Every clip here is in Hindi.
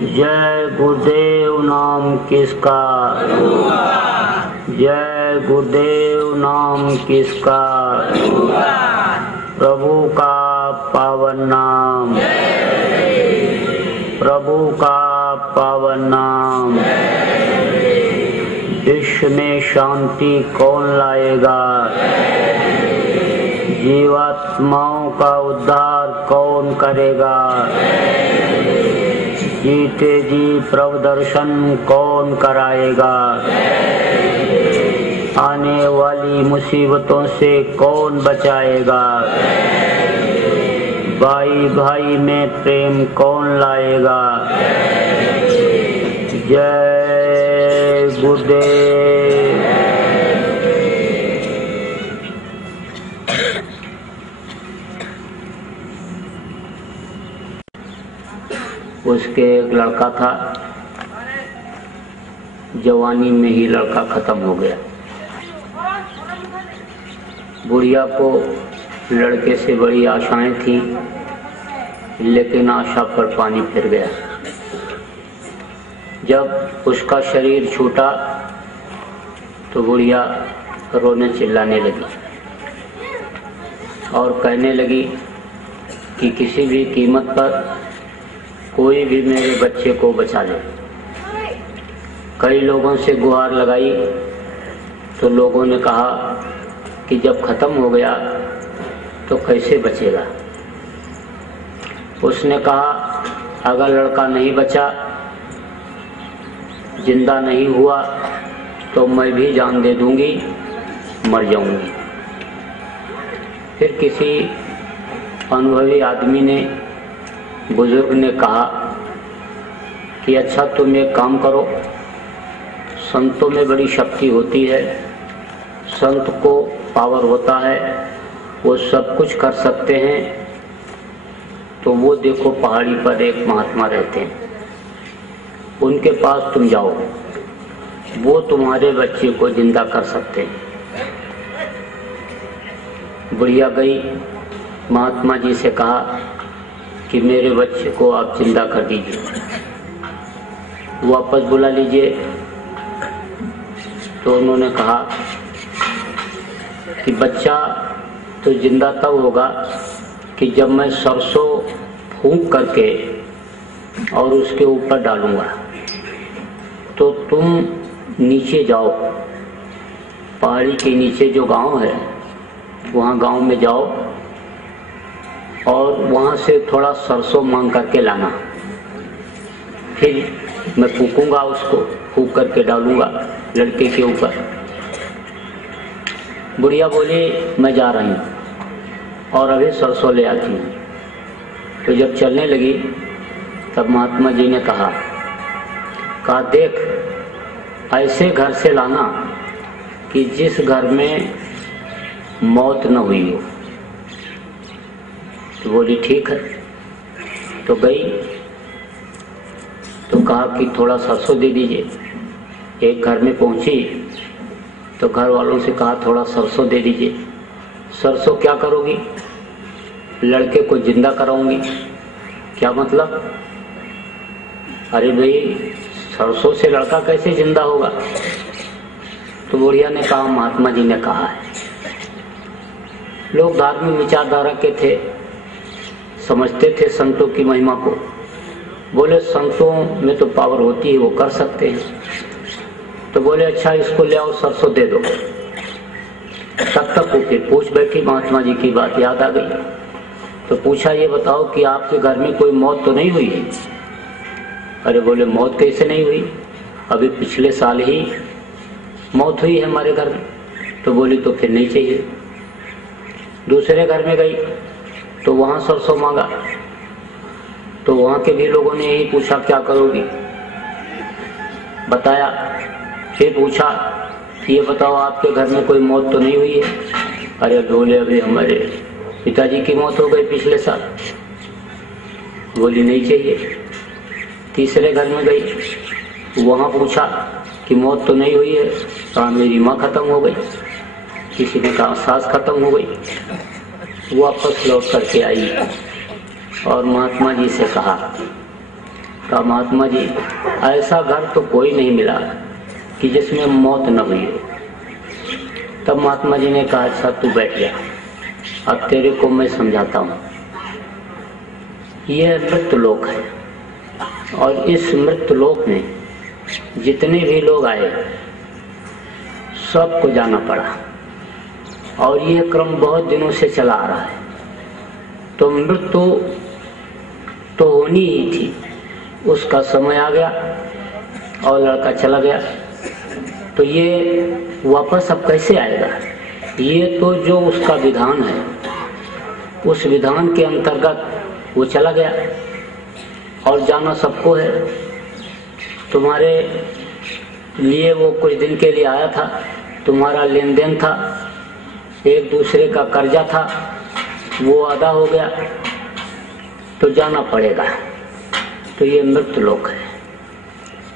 जय गुरुदेव नाम किसका, जय गुरुदेव नाम किसका, प्रभु का पावन नाम, प्रभु का पावन नाम। विश्व में शांति कौन लाएगा, जीवात्माओं का उद्धार कौन करेगा, जीते जी प्रभु दर्शन कौन कराएगा, आने वाली मुसीबतों से कौन बचाएगा, भाई भाई में प्रेम कौन लाएगा। जय गुरुदेव। उसके एक लड़का था, जवानी में ही लड़का खत्म हो गया। बुढ़िया को लड़के से बड़ी आशाएं थी, लेकिन आशा पर पानी फिर गया। जब उसका शरीर छूटा तो बुढ़िया रोने चिल्लाने लगी और कहने लगी कि किसी भी कीमत पर कोई भी मेरे बच्चे को बचा ले। कई लोगों से गुहार लगाई तो लोगों ने कहा कि जब खत्म हो गया तो कैसे बचेगा। उसने कहा अगर लड़का नहीं बचा, जिंदा नहीं हुआ, तो मैं भी जान दे दूंगी, मर जाऊंगी। फिर किसी अनुभवी आदमी ने, बुजुर्ग ने कहा कि अच्छा तुम एक काम करो, संतों में बड़ी शक्ति होती है, संत को पावर होता है, वो सब कुछ कर सकते हैं। तो वो देखो पहाड़ी पर एक महात्मा रहते हैं, उनके पास तुम जाओ, वो तुम्हारे बच्चे को जिंदा कर सकते हैं। बुढ़िया गई, महात्मा जी से कहा कि मेरे बच्चे को आप जिंदा कर दीजिए, वापस बुला लीजिए। तो उन्होंने कहा कि बच्चा तो जिंदा तब होगा कि जब मैं सरसों फूंक करके और उसके ऊपर डालूंगा। तो तुम नीचे जाओ, पहाड़ी के नीचे जो गांव है, वहाँ गांव में जाओ और वहाँ से थोड़ा सरसों मांग करके लाना। फिर मैं फूकूंगा, उसको फूक करके डालूंगा लड़के के ऊपर। बुढ़िया बोली मैं जा रही हूँ और अभी सरसों ले आती हूँ। तो जब चलने लगी तब महात्मा जी ने कहा देख ऐसे घर से लाना कि जिस घर में मौत न हुई हो। तो बोली ठीक है। तो गई तो कहा कि थोड़ा सरसों दे दीजिए। एक घर में पहुंची तो घर वालों से कहा थोड़ा सरसों दे दीजिए। सरसों क्या करोगी? लड़के को जिंदा कराऊंगी। क्या मतलब? अरे भाई सरसों से लड़का कैसे जिंदा होगा? तो बुढ़िया ने कहा महात्मा जी ने कहा है। लोग धार्मिक विचारधारा के थे, समझते थे संतों की महिमा को। बोले संतों में तो पावर होती है, वो कर सकते हैं। तो बोले अच्छा इसको ले आओ, सरसों दे दो। तब तक वो फिर पूछ बैठी, महात्मा जी की बात याद आ गई। तो पूछा ये बताओ कि आपके घर में कोई मौत तो नहीं हुई है? अरे बोले मौत कैसे नहीं हुई, अभी पिछले साल ही मौत हुई है हमारे घर में। तो बोली तो फिर नहीं चाहिए। दूसरे घर में गई तो वहां सरसों मांगा। तो वहां के भी लोगों ने यही पूछा क्या करोगी? बताया। फिर पूछा ये बताओ आपके घर में कोई मौत तो नहीं हुई है? अरे बोले अभी हमारे पिताजी की मौत हो गई पिछले साल। बोली नहीं चाहिए। तीसरे घर में गई, वहां पूछा कि मौत तो नहीं हुई है? कहा मेरी माँ खत्म हो गई। किसी ने कहा सास खत्म हो गई। वापस लौट करके आई और महात्मा जी से कहा कहा महात्मा जी ऐसा घर तो कोई नहीं मिला कि जिसमें मौत न हुई हो। तब महात्मा जी ने कहा अच्छा तू बैठ जा, अब तेरे को मैं समझाता हूँ। यह मृत्युलोक है और इस मृत्युलोक में जितने भी लोग आए सबको जाना पड़ा और यह क्रम बहुत दिनों से चला आ रहा है। तो मृत्यु तो होनी ही थी, उसका समय आ गया और लड़का चला गया, तो ये वापस अब कैसे आएगा? ये तो जो उसका विधान है उस विधान के अंतर्गत वो चला गया और जाना सबको है। तुम्हारे लिए वो कुछ दिन के लिए आया था, तुम्हारा लेन देन था, एक दूसरे का कर्जा था, वो अदा हो गया तो जाना पड़ेगा। तो ये मृत्युलोक है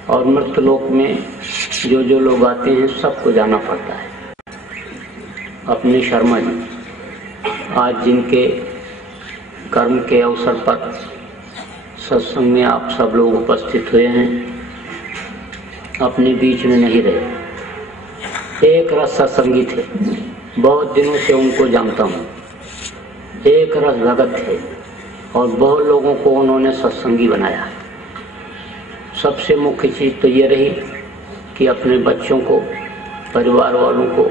और मृत्युलोक में जो जो लोग आते हैं सबको जाना पड़ता है। अपने शर्मा जी आज जिनके कर्म के अवसर पर सत्संग में आप सब लोग उपस्थित हुए हैं, अपने बीच में नहीं रहे। एक रस सत्संगी थे, बहुत दिनों से उनको जानता हूँ। एक रस भगत थे और बहुत लोगों को उन्होंने सत्संगी बनाया। सबसे मुख्य चीज तो ये रही कि अपने बच्चों को, परिवार वालों को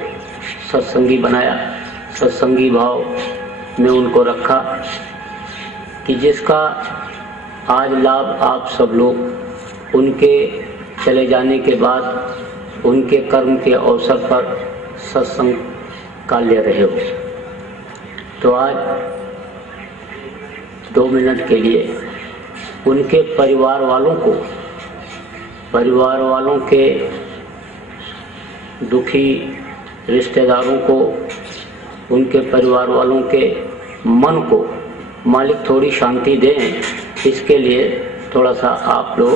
सत्संगी बनाया, सत्संगी भाव में उनको रखा कि जिसका आज लाभ आप सब लोग उनके चले जाने के बाद उनके कर्म के अवसर पर सत्संग का ले रहे हो। तो आज 2 मिनट के लिए उनके परिवार वालों के दुखी रिश्तेदारों को, उनके परिवार वालों के मन को मालिक थोड़ी शांति दें, इसके लिए थोड़ा सा आप लोग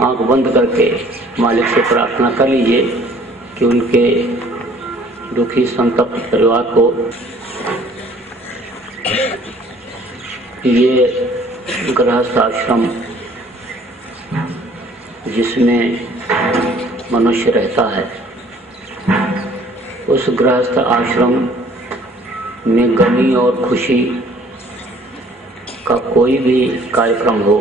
आंख बंद करके मालिक से प्रार्थना कर लीजिए कि उनके दुखी संतप्त परिवार को ये गृहस्थ आश्रम जिसमें मनुष्य रहता है, उस गृहस्थ आश्रम में गमी और खुशी का कोई भी कार्यक्रम हो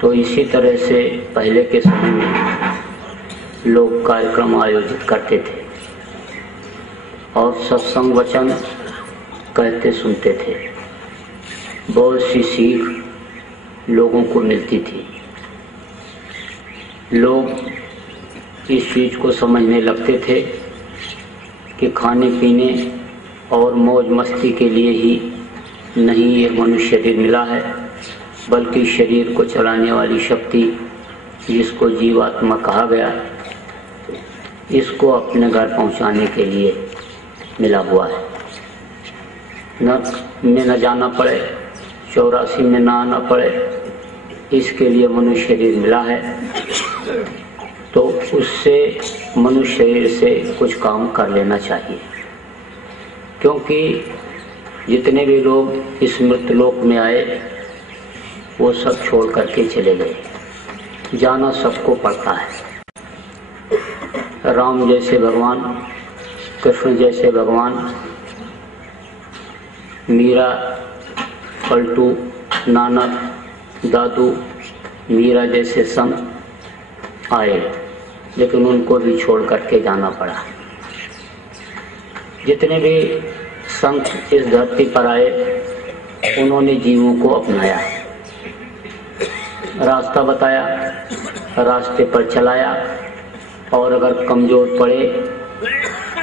तो इसी तरह से पहले के समय में लोग कार्यक्रम आयोजित करते थे और सत्संग वचन कहते सुनते थे। बहुत सी सीख लोगों को मिलती थी। लोग इस चीज को समझने लगते थे कि खाने पीने और मौज मस्ती के लिए ही नहीं ये मनुष्य शरीर मिला है, बल्कि शरीर को चलाने वाली शक्ति जिसको जीवात्मा कहा गया, इसको अपने घर पहुंचाने के लिए मिला हुआ है। नर्क में न जाना पड़े, 84 में ना आना पड़े, इसके लिए मनुष्य शरीर मिला है। तो उससे मनुष्य शरीर से कुछ काम कर लेना चाहिए, क्योंकि जितने भी लोग इस मृत्युलोक में आए वो सब छोड़ करके चले गए। जाना सबको पड़ता है। राम जैसे भगवान, कृष्ण जैसे भगवान, मीरा, पलटू, नानक, दादू, मीरा जैसे संत आए, लेकिन उनको भी छोड़ करके जाना पड़ा। जितने भी संत इस धरती पर आए उन्होंने जीवों को अपनाया, रास्ता बताया, रास्ते पर चलाया और अगर कमजोर पड़े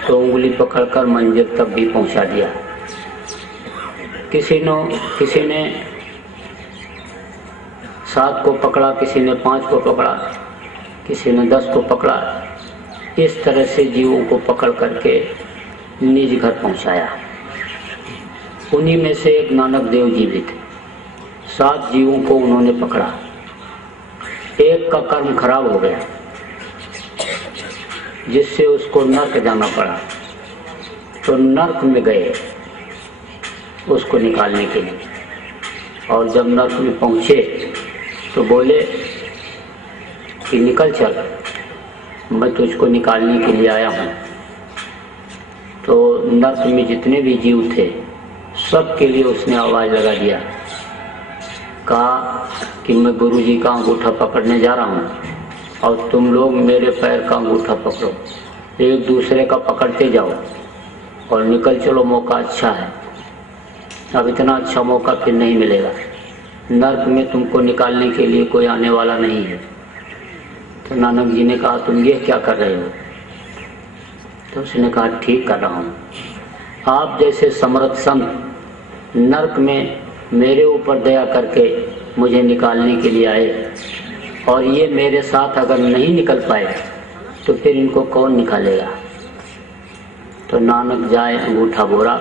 तो उंगली पकड़कर मंजिल तक भी पहुंचा दिया। किसी ने 7 को पकड़ा, किसी ने 5 को पकड़ा, किसी ने 10 को पकड़ा। इस तरह से जीवों को पकड़ करके निज घर पहुंचाया। उन्हीं में से एक नानक देव जी भी थे। 7 जीवों को उन्होंने पकड़ा। एक का कर्म खराब हो गया जिससे उसको नर्क जाना पड़ा, तो नर्क में गए उसको निकालने के लिए। और जब नर्क में पहुंचे तो बोले कि निकल चल, मैं तुझको निकालने के लिए आया हूँ। तो नर्क में जितने भी जीव थे सबके लिए उसने आवाज़ लगा दिया, कहा कि मैं गुरुजी का अंगूठा पकड़ने जा रहा हूँ और तुम लोग मेरे पैर का अंगूठा पकड़ो, एक दूसरे का पकड़ते जाओ और निकल चलो, मौका अच्छा है। अब इतना अच्छा मौका फिर नहीं मिलेगा, नर्क में तुमको निकालने के लिए कोई आने वाला नहीं है। तो नानक जी ने कहा, तुम ये क्या कर रहे हो? तो उसने कहा, ठीक कर रहा हूँ। आप जैसे समर्थ संत नर्क में मेरे ऊपर दया करके मुझे निकालने के लिए आए, और ये मेरे साथ अगर नहीं निकल पाए तो फिर इनको कौन निकालेगा? तो नानक जाए अंगूठा बोरा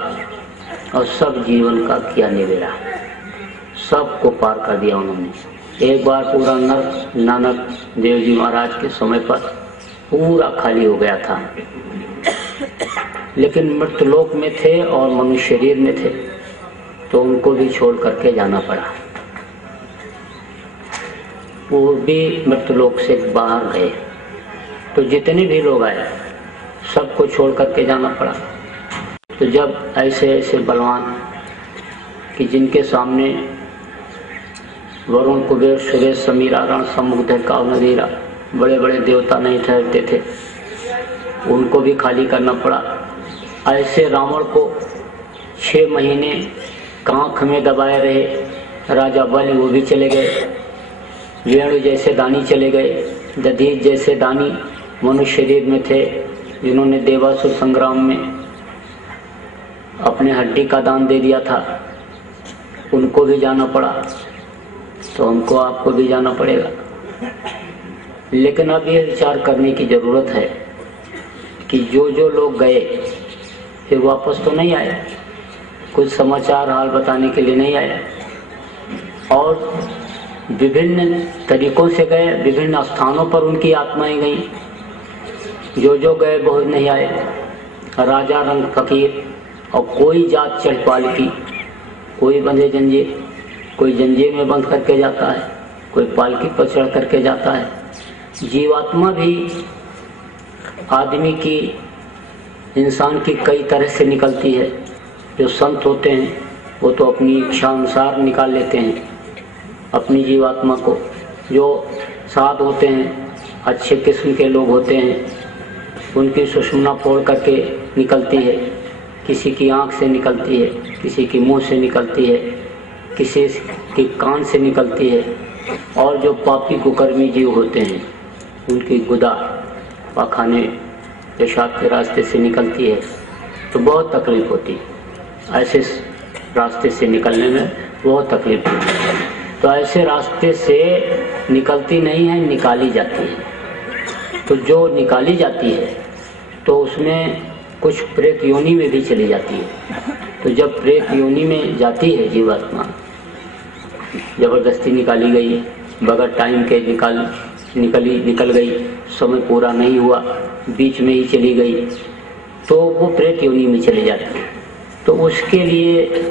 और सब जीवन का किया निवेड़ा, सबको पार कर दिया उन्होंने। एक बार पूरा नर्क नानक देव जी महाराज के समय पर पूरा खाली हो गया था, लेकिन मृतलोक में थे और मनुष्य शरीर में थे, तो उनको भी छोड़ करके जाना पड़ा। वो भी मृतलोक से बाहर गए, तो जितने भी लोग आए सबको छोड़ करके जाना पड़ा। तो जब ऐसे ऐसे बलवान कि जिनके सामने वरुण कुबेर सुरेश समीर रण समुद्र काव नदीरा बड़े बड़े देवता नहीं ठहरते थे, उनको भी खाली करना पड़ा। ऐसे रावण को 6 महीने कांख में दबाए रहे राजा बलि, वो भी चले गए। वेणु जैसे दानी चले गए, दधीच जैसे दानी मनुष्य शरीर में थे, जिन्होंने देवासुर संग्राम में अपने हड्डी का दान दे दिया था, उनको भी जाना पड़ा। तो हमको आपको भी जाना पड़ेगा। लेकिन अब ये विचार करने की जरूरत है कि जो जो लोग गए फिर वापस तो नहीं आए, कुछ समाचार हाल बताने के लिए नहीं आए, और विभिन्न तरीकों से गए, विभिन्न स्थानों पर उनकी आत्माएं गईं। जो जो गए बहुत नहीं आए, राजा रंग फकीर, और कोई जात चढ़ पाल की, कोई बंधे जंजीर, कोई जंजीर में बंध करके जाता है, कोई पालकी पर चढ़ करके जाता है। जीवात्मा भी आदमी की, इंसान की कई तरह से निकलती है। जो संत होते हैं वो तो अपनी इच्छा अनुसार निकाल लेते हैं अपनी जीवात्मा को। जो साध होते हैं, अच्छे किस्म के लोग होते हैं, उनकी सुषुम्ना फोड़ करके निकलती है, किसी की आंख से निकलती है, किसी की मुंह से निकलती है, किसी की कान से निकलती है, और जो पापी कुकर्मी जीव होते हैं उनकी गुदा पाखाने पेशाब के रास्ते से निकलती है। तो बहुत तकलीफ होती है, ऐसे रास्ते से निकलने में बहुत तकलीफ होती है। तो ऐसे रास्ते से निकलती नहीं है, निकाली जाती है। तो जो निकाली जाती है तो उसमें कुछ प्रेत योनि में भी चली जाती है। तो जब प्रेत योनि में जाती है जीवात्मा, जबरदस्ती निकाली गई, बगैर टाइम के निकल गई, समय पूरा नहीं हुआ, बीच में ही चली गई, तो वो प्रेत योनि में चली जाती है। तो उसके लिए,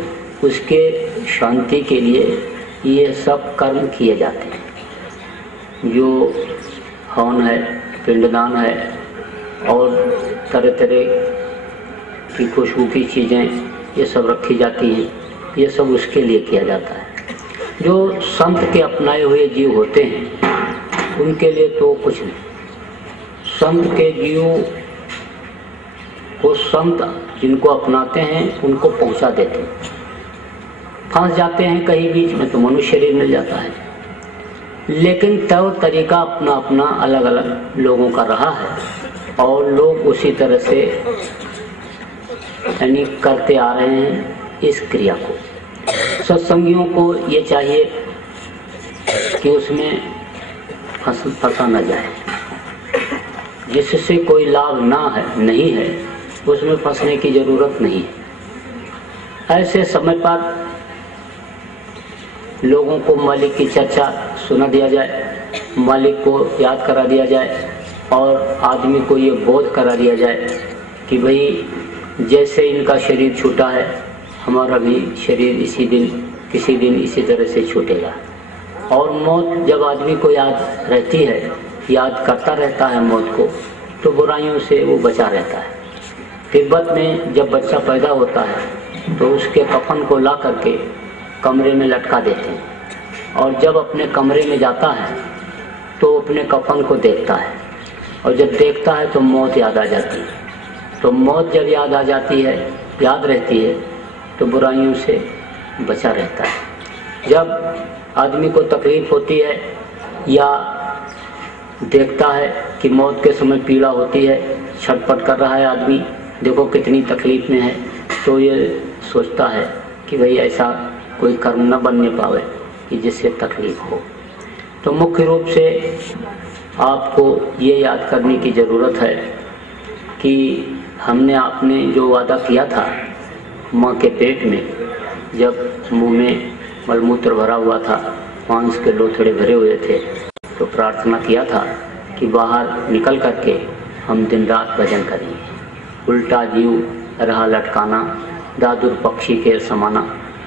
उसके शांति के लिए ये सब कर्म किए जाते हैं। जो हवन है, पिंडदान है, और तरह तरह की खुशबू की चीज़ें ये सब रखी जाती हैं, ये सब उसके लिए किया जाता है। जो संत के अपनाए हुए जीव होते हैं उनके लिए तो कुछ नहीं। संत के जीव को संत जिनको अपनाते हैं उनको पहुंचा देते हैं। फंस जाते हैं कहीं बीच में तो मनुष्य शरीर मिल जाता है, लेकिन तौर तरीका अपना अपना अलग अलग लोगों का रहा है, और लोग उसी तरह से यानी करते आ रहे हैं इस क्रिया को। सत्संगियों को ये चाहिए कि उसमें फंसा न जाए, जिससे कोई लाभ नहीं है उसमें फंसने की जरूरत नहीं है। ऐसे समय पर लोगों को मालिक की चर्चा सुना दिया जाए, मालिक को याद करा दिया जाए, और आदमी को ये बोध करा दिया जाए कि भाई जैसे इनका शरीर छूटा है, हमारा भी शरीर किसी दिन इसी तरह से छूटेगा। और मौत जब आदमी को याद रहती है, याद करता रहता है मौत को, तो बुराइयों से वो बचा रहता है। तिब्बत में जब बच्चा पैदा होता है तो उसके कफन को ला करके कमरे में लटका देते हैं, और जब अपने कमरे में जाता है तो अपने कफन को देखता है, और जब देखता है तो मौत याद आ जाती है। तो मौत जब याद आ जाती है, याद रहती है, तो बुराइयों से बचा रहता है। जब आदमी को तकलीफ होती है या देखता है कि मौत के समय पीड़ा होती है, छटपट कर रहा है आदमी, देखो कितनी तकलीफ में है, तो ये सोचता है कि भाई ऐसा कोई कर्म न बनने पावे कि जिससे तकलीफ हो। तो मुख्य रूप से आपको ये याद करने की ज़रूरत है कि हमने आपने जो वादा किया था माँ के पेट में, जब मुंह में मलमूत्र भरा हुआ था, मांस के लोथड़े भरे हुए थे, तो प्रार्थना किया था कि बाहर निकल करके हम दिन रात भजन करेंगे। उल्टा जीव रहा लटकाना, दादुर पक्षी के समाना।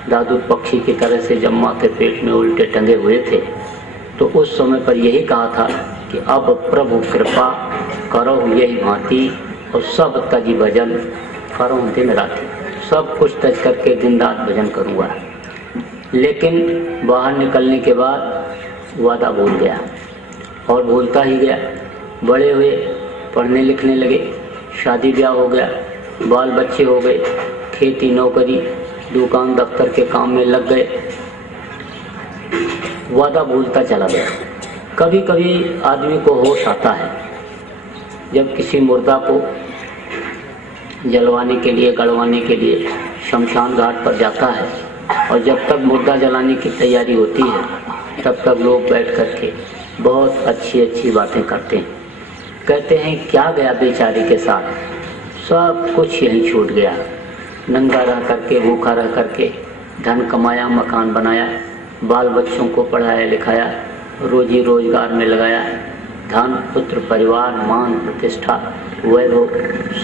दादुर पक्षी की तरह से जब माँ के पेट में उल्टे टंगे हुए थे, तो उस समय पर यही कहा था कि अब प्रभु कृपा करो यही भांति, और सब तजी भजन करो दिन राति। सब कुछ तज करके दिन रात भजन करूँगा। लेकिन बाहर निकलने के बाद वादा भूल गया, और भूलता ही गया। बड़े हुए, पढ़ने लिखने लगे, शादी ब्याह हो गया, बाल बच्चे हो गए, खेती नौकरी दुकान दफ्तर के काम में लग गए, वादा भूलता चला गया। कभी कभी आदमी को होश आता है जब किसी मुर्दा को जलवाने के लिए, गड़वाने के लिए शमशान घाट पर जाता है, और जब तक मुर्दा जलाने की तैयारी होती है तब तक लोग बैठ करके बहुत अच्छी अच्छी बातें करते हैं। कहते हैं क्या गया बेचारे के साथ, सब कुछ यहीं छूट गया। नंगा रह करके, भूखा रह करके धन कमाया, मकान बनाया, बाल बच्चों को पढ़ाया लिखाया, रोजी रोजगार में लगाया, धन पुत्र परिवार मान प्रतिष्ठा वैभव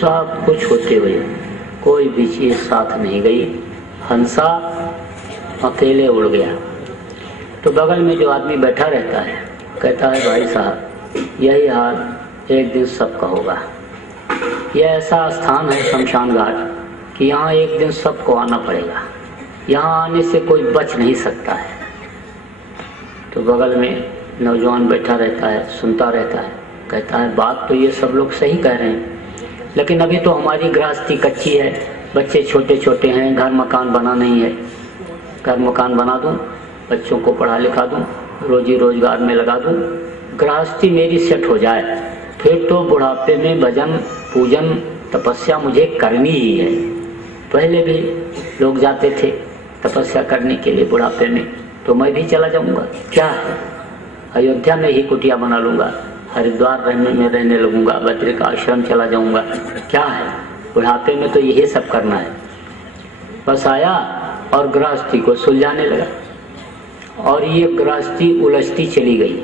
सब कुछ होते हुए कोई भी चीज़ साथ नहीं गई। हंसा अकेले उड़ गया। तो बगल में जो आदमी बैठा रहता है कहता है भाई साहब यही हाल एक दिन सबका होगा। यह ऐसा स्थान है शमशान घाट कि यहाँ एक दिन सबको आना पड़ेगा, यहाँ आने से कोई बच नहीं सकता है। तो बगल में नौजवान बैठा रहता है, सुनता रहता है, कहता है बात तो ये सब लोग सही कह रहे हैं, लेकिन अभी तो हमारी गृहस्थी कच्ची है, बच्चे छोटे छोटे हैं, घर मकान बना नहीं है। घर मकान बना दूं, बच्चों को पढ़ा लिखा दूं, रोजी रोजगार में लगा दूं, गृहस्थी मेरी सेट हो जाए, फिर तो बुढ़ापे में भजन पूजन तपस्या मुझे करनी ही है। पहले भी लोग जाते थे तपस्या करने के लिए बुढ़ापे में, तो मैं भी चला जाऊंगा। क्या है, अयोध्या में ही कुटिया बना लूंगा, हरिद्वार रहने लगूंगा, बद्री का आश्रम चला जाऊंगा। क्या है, बुढ़ापे में तो यही सब करना है। बस आया और गृहस्थी को सुलझाने लगा, और ये गृहस्थी उलझती चली गई।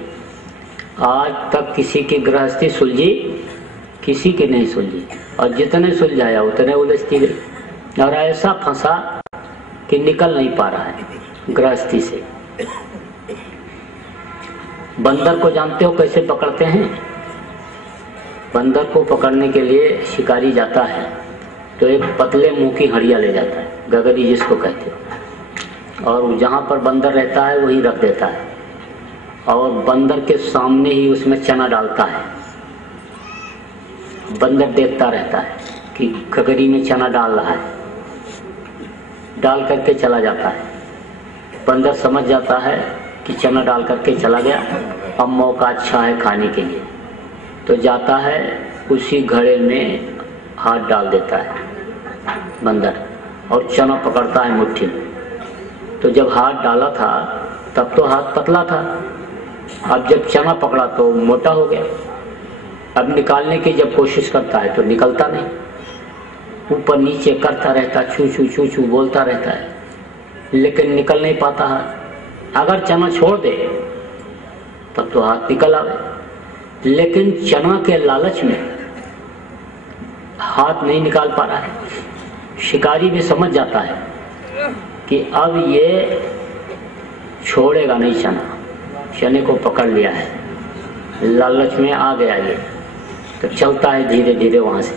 आज तक किसी की गृहस्थी सुलझी, किसी की नहीं सुलझी, और जितने सुलझाया उतने उलझती गई, और ऐसा फंसा कि निकल नहीं पा रहा है गृहस्थी से। बंदर को जानते हो कैसे पकड़ते हैं? बंदर को पकड़ने के लिए शिकारी जाता है तो एक पतले मुंह की हड़िया ले जाता है, गगरी जिसको कहते हो, और जहाँ पर बंदर रहता है वहीं रख देता है, और बंदर के सामने ही उसमें चना डालता है। बंदर देखता रहता है कि गगरी में चना डाल रहा है, डाल करके चला जाता है। बंदर समझ जाता है कि चना डाल करके चला गया, अब मौका अच्छा है खाने के लिए, तो जाता है उसी घड़े में हाथ डाल देता है बंदर, और चना पकड़ता है मुट्ठी में। तो जब हाथ डाला था तब तो हाथ पतला था, अब जब चना पकड़ा तो मोटा हो गया। अब निकालने की जब कोशिश करता है तो निकलता नहीं, ऊपर नीचे करता रहता, छू छू छू छू बोलता रहता है, लेकिन निकल नहीं पाता है। अगर चना छोड़ दे तब तो हाथ निकल आवे, लेकिन चना के लालच में हाथ नहीं निकाल पा रहा है। शिकारी भी समझ जाता है कि अब ये छोड़ेगा नहीं चना, चने को पकड़ लिया है, लालच में आ गया ये, तो चलता है धीरे धीरे वहां से।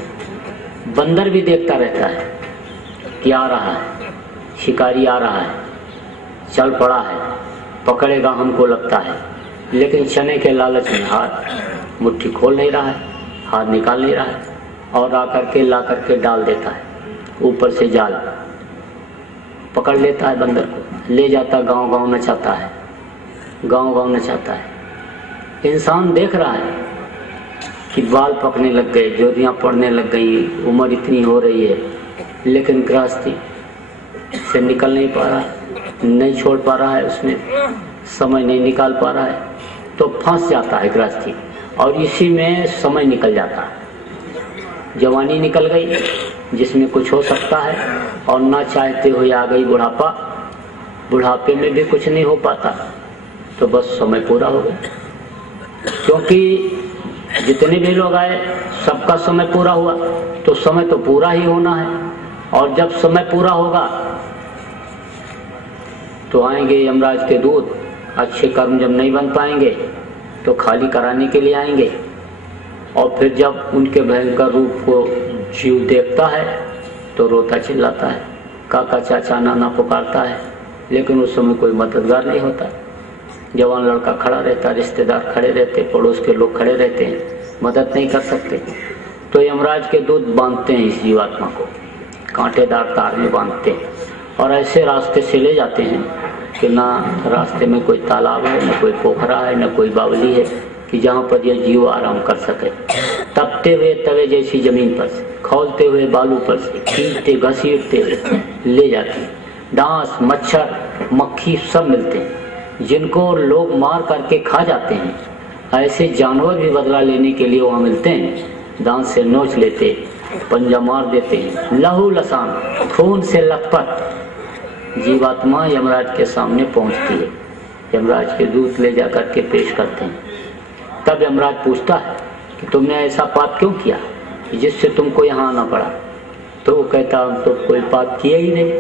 बंदर भी देखता रहता है कि आ रहा है, शिकारी आ रहा है, चल पड़ा है, पकड़ेगा हमको लगता है, लेकिन चने के लालच में हाथ मुट्ठी खोल नहीं रहा है, हाथ निकाल नहीं रहा है, और आकर के ला करके डाल देता है ऊपर से जाल, पकड़ लेता है बंदर को, ले जाता गांव गांव नचाता है, गांव गांव नचाता है। इंसान देख रहा है कि बाल पकने लग गए, जोरियां पड़ने लग गई, उम्र इतनी हो रही है, लेकिन गृहस्थी से निकल नहीं पा रहा है, नहीं छोड़ पा रहा है, उसमें समय नहीं निकाल पा रहा है, तो फंस जाता है गृहस्थी, और इसी में समय निकल जाता है। जवानी निकल गई जिसमें कुछ हो सकता है, और ना चाहते हुए आ गई बुढ़ापा, बुढ़ापे में भी कुछ नहीं हो पाता, तो बस समय पूरा हो गया। क्योंकि जितने भी लोग आए सबका समय पूरा हुआ, तो समय तो पूरा ही होना है, और जब समय पूरा होगा तो आएंगे यमराज के दूत, अच्छे कर्म जब नहीं बन पाएंगे तो खाली कराने के लिए आएंगे, और फिर जब उनके भयंकर रूप को जीव देखता है तो रोता चिल्लाता है, काका चाचा नाना पुकारता है, लेकिन उस समय कोई मददगार नहीं होता। जवान लड़का खड़ा रहता, रिश्तेदार खड़े रहते, पड़ोस के लोग खड़े रहते हैं, मदद नहीं कर सकते। तो यमराज के दूत बांधते हैं इस जीवात्मा को, कांटेदार तार में बांधते हैं, और ऐसे रास्ते से ले जाते हैं कि ना रास्ते में कोई तालाब है, न कोई पोखरा है, न कोई बावली है कि जहाँ पर यह जीव आराम कर सके। तपते हुए तवे जैसी जमीन पर से, खौलते हुए बालू पर से, खींचते घसीटते हुए ले जाते हैं। डांस, मच्छर, मक्खी सब मिलते हैं, जिनको लोग मार करके खा जाते हैं, ऐसे जानवर भी बदला लेने के लिए वहाँ मिलते हैं। दांत से नोच लेते, पंजा मार देते हैं, लहू लसान, खून से लथपथ जीवात्मा यमराज के सामने पहुंचती है। यमराज के दूत ले जाकर के पेश करते हैं। तब यमराज पूछता है कि तुमने ऐसा पाप क्यों किया जिससे तुमको यहाँ आना पड़ा? तो वो कहता हम तो कोई पाप किए ही नहीं,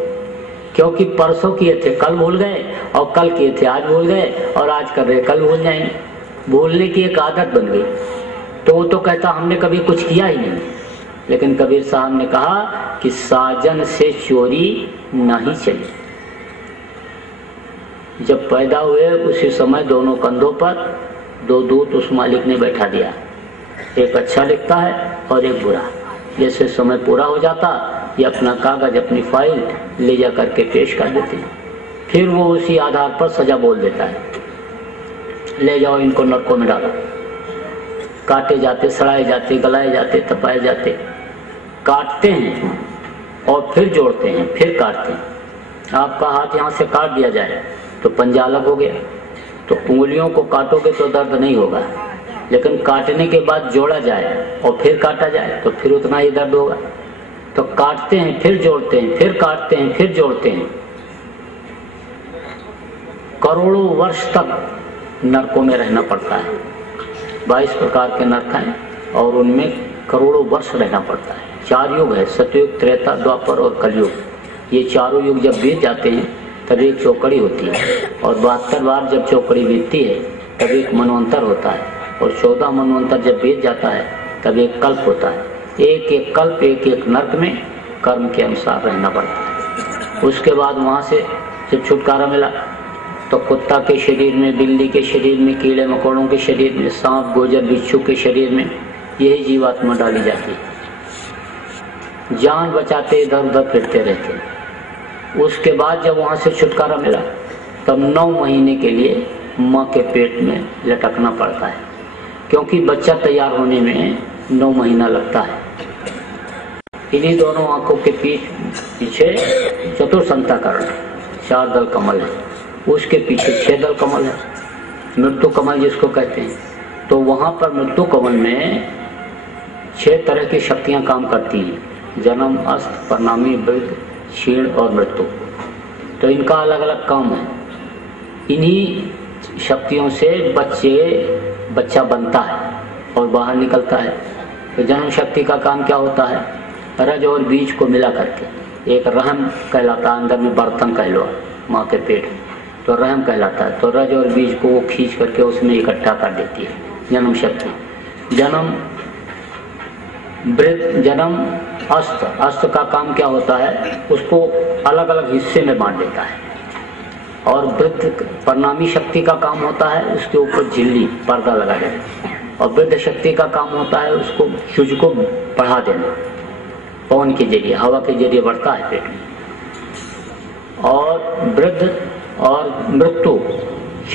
क्योंकि परसों किए थे कल भूल गए, और कल किए थे आज भूल गए, और आज कर रहे कल भूल जाएंगे। भूलने की एक आदत बन गई। तो वो तो कहता हमने कभी कुछ किया ही नहीं। लेकिन कबीर साहब ने कहा कि साजन से चोरी नहीं चली। जब पैदा हुए उसी समय दोनों कंधों पर दो दूत उस मालिक ने बैठा दिया, एक अच्छा लिखता है और एक बुरा। जैसे समय पूरा हो जाता ये अपना कागज, अपनी फाइल ले जा करके पेश कर देते हैं, फिर वो उसी आधार पर सजा बोल देता है, ले जाओ इनको नरकों में डालो। काटे जाते, सड़ाए जाते, गलाए जाते, तपाए जाते, काटते हैं और फिर जोड़ते हैं, फिर काटते हैं। आपका हाथ यहाँ से काट दिया जाए तो पंजा अलग हो गया, तो उंगलियों को काटोगे तो दर्द नहीं होगा, लेकिन काटने के बाद जोड़ा जाए और फिर काटा जाए तो फिर उतना ही दर्द होगा। तो काटते हैं, फिर जोड़ते हैं, फिर काटते हैं, फिर जोड़ते हैं। करोड़ों वर्ष तक नरकों में रहना पड़ता है। 22 प्रकार के नरक हैं और उनमें करोड़ों वर्ष रहना पड़ता है। 4 युग है, सतयुग, त्रेता, द्वापर और कलयुग। ये चारों युग जब बीत जाते हैं तब एक चौकड़ी होती है, और 72 बार जब चौकड़ी बीतती है तब एक मनवंतर होता है, और 14 मनवंतर जब बीत जाता है तब एक कल्प होता है। एक एक कल्प, एक एक नरक में कर्म के अनुसार रहना पड़ता है। उसके बाद वहाँ से जब छुटकारा मिला तो कुत्ता के शरीर में, बिल्ली के शरीर में, कीड़े मकोड़ों के शरीर में, सांप, गोजर, बिच्छू के शरीर में यही जीवात्मा डाली जाती है। जान बचाते इधर उधर फिरते रहते हैं। उसके बाद जब वहाँ से छुटकारा मिला तब 9 महीने के लिए माँ के पेट में लटकना पड़ता है, क्योंकि बच्चा तैयार होने में 9 महीना लगता है। इन्हीं दोनों आंखों के पीछे चतुर्संताकरण 4 दल कमल है, उसके पीछे 6 दल कमल है, मृत्यु कमल जिसको कहते हैं। तो वहाँ पर मृत्यु कमल में 6 तरह की शक्तियाँ काम करती हैं, जन्म, अस्त, परिणामी, वृद्ध, क्षीण और मृत्यु। तो इनका अलग अलग काम है। इन्हीं शक्तियों से बच्चा बनता है और बाहर निकलता है। तो जन्म शक्ति का काम क्या होता है? रज और बीज को मिला करके एक रहम कहलाता, अंदर में बर्तन कह लो माँ के पेट में, तो रहम कहलाता है। तो रज और बीज को वो खींच करके उसमें इकट्ठा कर देती है जन्म शक्ति। जन्म वृद्ध, जन्म अस्त। अस्त का काम क्या होता है, उसको अलग अलग हिस्से में बांट देता है। और वृद्ध परिणामी शक्ति का काम होता है उसके ऊपर झिल्ली पर्दा लगा देना। और वृद्ध शक्ति का काम होता है उसको सूज को बढ़ा देना, पवन के जरिए, हवा के जरिए बढ़ता है पेट में। और वृद्ध और मृत्यु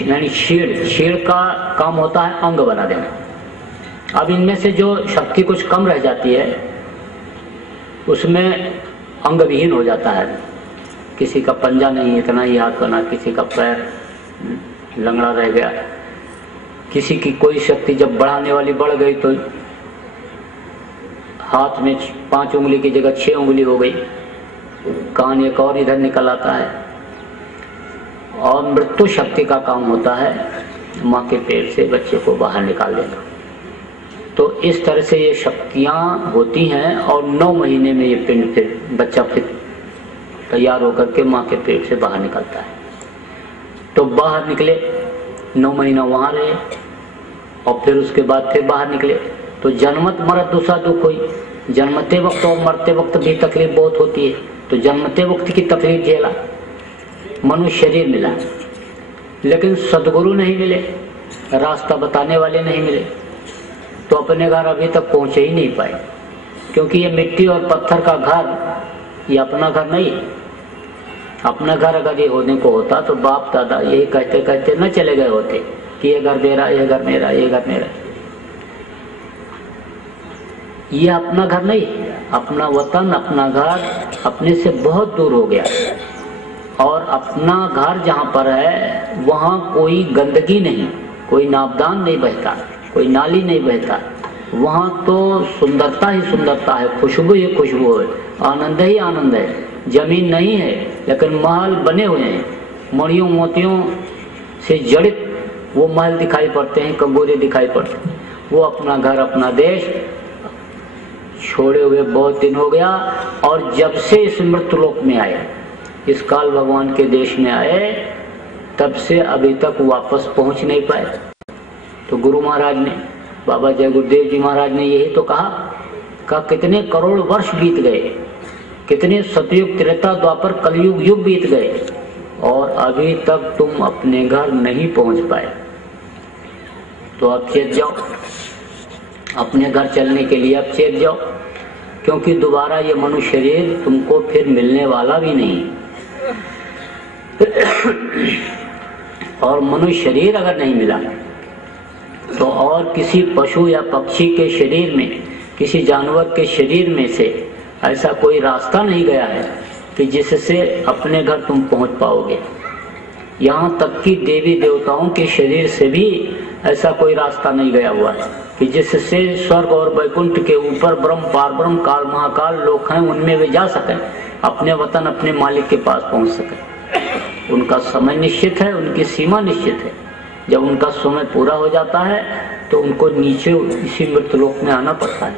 यानी क्षीण का काम होता है अंग बना देना। अब इनमें से जो शक्ति कुछ कम रह जाती है उसमें अंग विहीन हो जाता है। किसी का पंजा नहीं, इतना ही हाथ बना, किसी का पैर लंगड़ा रह गया, किसी की कोई शक्ति जब बढ़ाने वाली बढ़ गई तो हाथ में 5 उंगली की जगह 6 उंगली हो गई, कान एक और इधर निकल आता है। और मृत्यु शक्ति का काम होता है माँ के पेट से बच्चे को बाहर निकाल देना। तो इस तरह से ये शक्तियां होती हैं और 9 महीने में ये पिंड फिर बच्चा फिर तैयार होकर के माँ के पेट से बाहर निकलता है। तो बाहर निकले, 9 महीना वहां रहे और फिर उसके बाद फिर बाहर निकले। तो जन्मत मरत दूसरा दुख हुई। जन्मते वक्त और मरते वक्त भी तकलीफ बहुत होती है। तो जन्मते वक्त की तकलीफ झेला, मनुष्य शरीर मिला, लेकिन सदगुरु नहीं मिले, रास्ता बताने वाले नहीं मिले, तो अपने घर अभी तक पहुंचे ही नहीं पाए। क्योंकि ये मिट्टी और पत्थर का घर ये अपना घर नहीं। अपना घर अगर ये होने को होता तो बाप दादा यही कहते कहते न चले गए होते कि ये घर मेरा, ये घर मेरा, ये घर मेरा। ये अपना घर नहीं, अपना वतन, अपना घर अपने से बहुत दूर हो गया। और अपना घर जहाँ पर है वहाँ कोई गंदगी नहीं, कोई नापदान नहीं बहता, कोई नाली नहीं बहता। वहाँ तो सुंदरता ही सुंदरता है, खुशबू ही खुशबू है, आनंद ही आनंद है। जमीन नहीं है लेकिन महल बने हुए हैं, मणियों मोतियों से जड़ित वो महल दिखाई पड़ते हैं, कंगोरे दिखाई पड़ते हैं। वो अपना घर, अपना देश छोड़े हुए बहुत दिन हो गया। और जब से इस मृत्युलोक में आए, इस काल भगवान के देश में आए, तब से अभी तक वापस पहुंच नहीं पाए। तो गुरु महाराज ने, बाबा जय गुरुदेव जी महाराज ने यही तो कहा कितने करोड़ वर्ष बीत गए, कितने सतयुग, त्रेता, द्वापर, कलयुग युग बीत गए और अभी तक तुम अपने घर नहीं पहुंच पाए। तो अब चेत जाओ, अपने घर चलने के लिए अब चेत जाओ, क्योंकि दोबारा ये मनुष्य शरीर तुमको फिर मिलने वाला भी नहीं। और मनुष्य शरीर अगर नहीं मिला तो और किसी पशु या पक्षी के शरीर में, किसी जानवर के शरीर में से ऐसा कोई रास्ता नहीं गया है कि जिससे अपने घर तुम पहुंच पाओगे। यहाँ तक कि देवी देवताओं के शरीर से भी ऐसा कोई रास्ता नहीं गया हुआ है कि जिससे स्वर्ग और वैकुंठ के ऊपर ब्रह्म, पारब्रह्म, काल, महाकाल लोक हैं, उनमें वे जा सकें, अपने वतन, अपने मालिक के पास पहुंच सकें। उनका समय निश्चित है, उनकी सीमा निश्चित है। जब उनका समय पूरा हो जाता है तो उनको नीचे इसी मृत्युलोक में आना पड़ता है।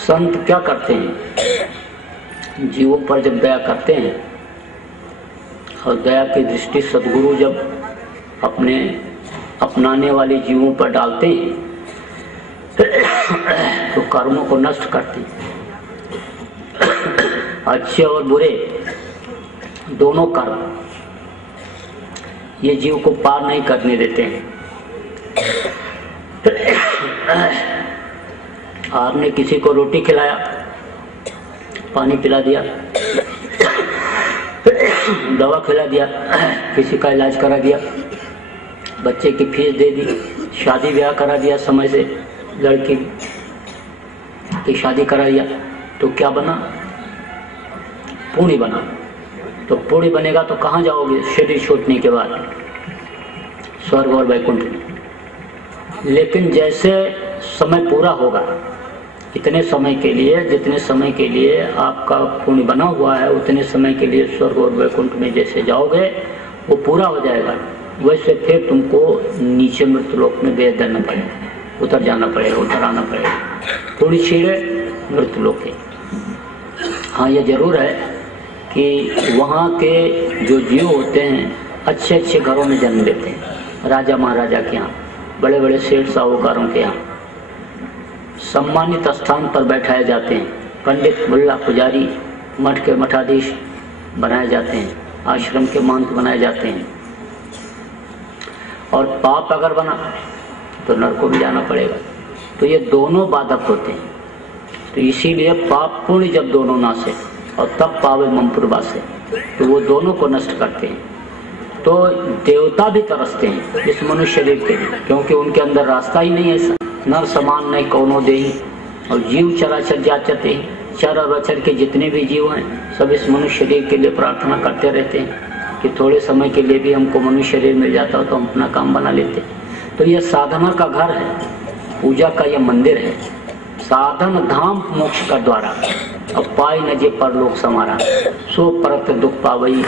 संत क्या करते हैं, जीवों पर जब दया करते हैं और दया की दृष्टि सदगुरु जब अपने अपनाने वाले जीवों पर डालते हैं तो कर्मों को नष्ट करते हैं। अच्छे और बुरे दोनों कर्म ये जीव को पार नहीं करने देते हैं। आपने किसी को रोटी खिलाया, पानी पिला दिया, दवा खिला दिया, किसी का इलाज करा दिया, बच्चे की फीस दे दी, शादी ब्याह करा दिया, समय से लड़की की शादी करा दिया, तो क्या बना? पुण्य बना। तो पुण्य बनेगा तो कहाँ जाओगे शरीर छूटने के बाद? स्वर्ग और वैकुंठ में। लेकिन जैसे समय पूरा होगा, इतने समय के लिए, जितने समय के लिए आपका पुण्य बना हुआ है, उतने समय के लिए स्वर्ग और वैकुंठ में जैसे जाओगे वो पूरा हो जाएगा, वैसे फिर तुमको नीचे मृत्युलोक में भेज देना पड़ेगा, उतर जाना पड़ेगा, उतर आना पड़ेगा। थोड़ी छीड़े मृत्युलोक है। हाँ, ये जरूर है कि वहाँ के जो जीव होते हैं अच्छे अच्छे घरों में जन्म लेते हैं, राजा महाराजा के यहाँ, बड़े बड़े सेठ साहूकारों के यहाँ सम्मानित स्थान पर बैठाए जाते हैं, पंडित मुल्ला पुजारी मठ के मठाधीश बनाए जाते हैं, आश्रम के महंत बनाए जाते हैं। और पाप अगर बना तो नरक में जाना पड़ेगा। तो ये दोनों बाधक होते हैं। तो इसीलिए पाप पुण्य जब दोनों नाशे और तब पावे ममपुर वासे, तो वो दोनों को नष्ट करते हैं। तो देवता भी तरसते हैं इस मनुष्य शरीर के लिए, क्योंकि उनके अंदर रास्ता ही नहीं है ऐसा। नर समान नहीं कौनो देही, और जीव चराचर जाचते हैं। चर और अचर के जितने भी जीव हैं सब इस मनुष्य शरीर के लिए प्रार्थना करते रहते हैं कि थोड़े समय के लिए भी हमको मनुष्य शरीर मिल जाता तो हम अपना काम बना लेते। तो यह साधना का घर है, पूजा का यह मंदिर है। साधन धाम मोक्ष का द्वारा, अब पाई न जे परलोक समारा, सो परत दुख पावई,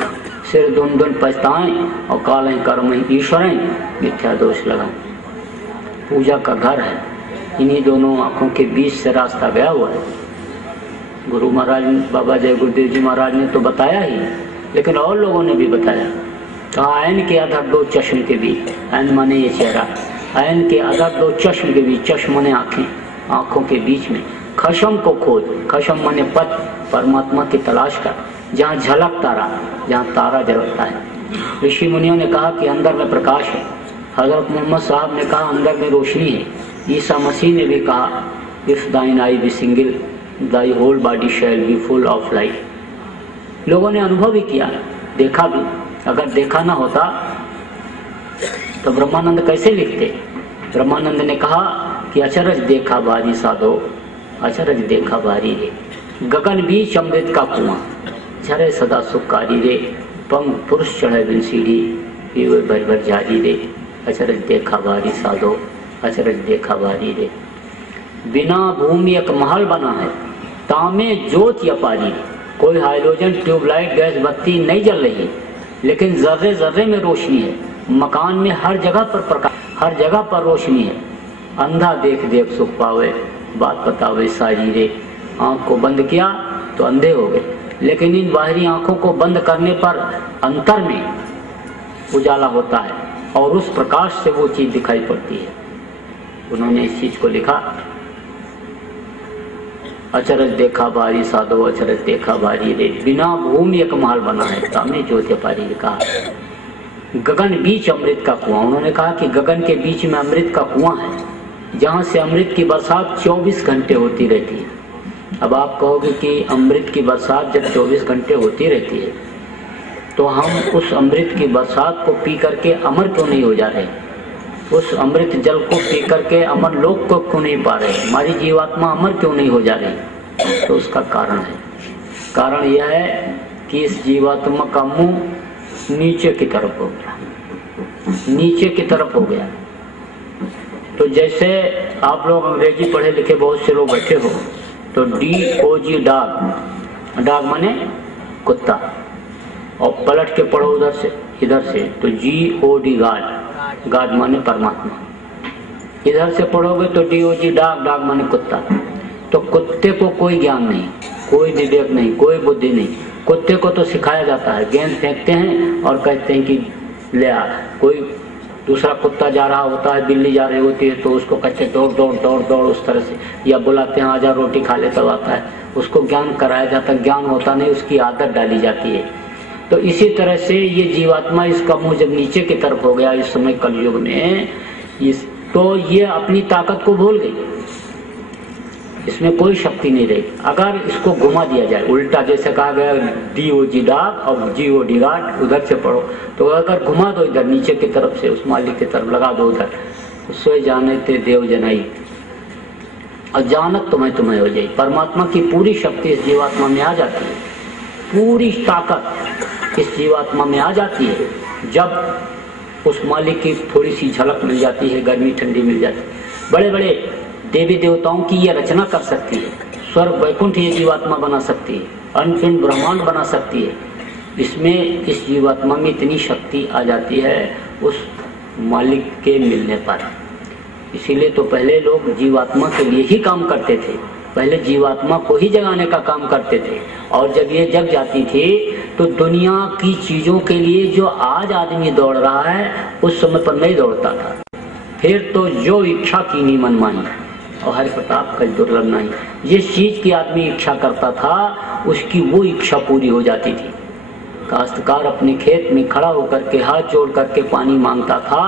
सिर दुन दुन पछताएं और कालें कर्म ईश्वरें मिथ्या दोष लगाएं। पूजा का घर है, इन्हीं दोनों आंखों के बीच से रास्ता गया हुआ है। गुरु महाराज बाबा जय गुरुदेव जी महाराज ने तो बताया ही, लेकिन और लोगों ने भी बताया। कहा ऐन के अधर दो चश्म के बीच, ऐन माने ये चेहरा, ऐन के अधर दो चश्म के बीच, चश्म माने आंखें, आंखों के बीच में खशम को खोज, खशम माने पथ, परमात्मा की तलाश कर, जहाँ झलक तारा, जहाँ तारा झलकता है। ऋषि मुनियों ने कहा कि अंदर में प्रकाश है। हजरत मोहम्मद साहब ने कहा अंदर में रोशनी है। ईसा मसीह ने भी कहा if thine eye be single thy whole body shall be full of light. लोगों ने अनुभव भी किया, देखा भी। अगर देखा ना होता तो ब्रह्मानंद कैसे लिखते? ब्रह्मानंद ने कहा कि अचरज देखा भारी साधो, अचरज देखा भारी रे, गगन बीच अमृत का कुआं, झरे सदा सुखकारी रे, पंग पुरुष चढ़े बिन सीढ़ी, पीवे भर भर जारी रे, अचरज देखा भारी साधो, अचरज देखा भारी रे। बिना भूमि एक महल बना है, तामे ज्योत अपारी, कोई हाइड्रोजन ट्यूबलाइट गैस बत्ती नहीं जल रही, लेकिन जर्रे जर्रे में रोशनी है। मकान में हर जगह पर प्रकाश, हर जगह पर रोशनी है। अंधा देख देख सुख पावे, बात बतावे सारी रे। आंख को बंद किया तो अंधे हो गए, लेकिन इन बाहरी आंखों को बंद करने पर अंतर में उजाला होता है और उस प्रकाश से वो चीज दिखाई पड़ती है। उन्होंने इस चीज को लिखा, अचरज देखा भारी साधो, अचरज देखा भारी रे, बिना भूमि एक महल बना है, तामे ज्योति पारी रे। कहा गगन बीच अमृत का कुआं। उन्होंने कहा कि गगन के बीच में अमृत का कुआं है, जहां से अमृत की बरसात 24 घंटे होती रहती है। अब आप कहोगे कि अमृत की बरसात जब 24 घंटे होती रहती है तो हम उस अमृत की बरसात को पी करके अमर क्यों नहीं हो जा रहे? उस अमृत जल को पी करके अमर लोक को क्यों नहीं पा रहे? हमारी जीवात्मा अमर क्यों नहीं हो जा रही? तो उसका कारण है, कारण यह है कि इस जीवात्मा का मुंह नीचे की तरफ हो गया, नीचे की तरफ हो गया। तो जैसे आप लोग अंग्रेजी पढ़े लिखे बहुत से लोग बैठे हो, तो DOG डॉग, डॉग माने कुत्ता, और पलट के पढ़ो उधर से इधर से तो GOD गाड, गाड माने परमात्मा। इधर से पढ़ोगे तो DOG डॉग, डॉग माने कुत्ता। तो कुत्ते को कोई ज्ञान नहीं, कोई विवेक नहीं, कोई बुद्धि नहीं। कुत्ते को तो सिखाया जाता है, गेंद फेंकते हैं और कहते हैं कि ले आ। कोई दूसरा कुत्ता जा रहा होता है, बिल्ली जा रही होती है, तो उसको कहते दौड़ दौड़ दौड़ दौड़ उस तरह से, या बुलाते हैं आजा रोटी खा ले, तब आता है। उसको ज्ञान कराया जाता है, ज्ञान होता नहीं, उसकी आदत डाली जाती है। तो इसी तरह से ये जीवात्मा, इसका मुंह जब नीचे की तरफ हो गया इस समय कलयुग में, तो ये अपनी ताकत को भूल गई, इसमें कोई शक्ति नहीं रही। अगर इसको घुमा दिया जाए उल्टा, जैसे कहा गया DOG डॉग और GOD गाड, उधर से पढ़ो, तो अगर घुमा दो इधर नीचे की तरफ से, उस मालिक की तरफ लगा दो उधर, तो सोए जाने ते देव जनाई, और जानत तुम्हें हो जाए। परमात्मा की पूरी शक्ति इस जीवात्मा में आ जाती है, पूरी ताकत इस जीवात्मा में आ जाती है जब उस मालिक की थोड़ी सी झलक मिल जाती है, गर्मी ठंडी मिल जाती है। बड़े बड़े देवी देवताओं की यह रचना कर सकती है, स्वर्ग वैकुंठ ये जीवात्मा बना सकती है, अनपिंड ब्रह्मांड बना सकती है। इसमें इस जीवात्मा में इतनी शक्ति आ जाती है उस मालिक के मिलने पर। इसीलिए तो पहले लोग जीवात्मा के लिए ही काम करते थे, पहले जीवात्मा को ही जगाने का काम करते थे, और जब ये जग जाती थी तो दुनिया की चीजों के लिए जो आज आदमी दौड़ रहा है उस समय पर नहीं दौड़ता था। फिर तो जो इच्छा की नहीं मनमानी, और हरि प्रताप का दुर्लभ नहीं। जिस चीज की आदमी इच्छा करता था उसकी वो इच्छा पूरी हो जाती थी। काश्तकार अपने खेत में खड़ा होकर के हाथ जोड़ करके पानी मांगता था,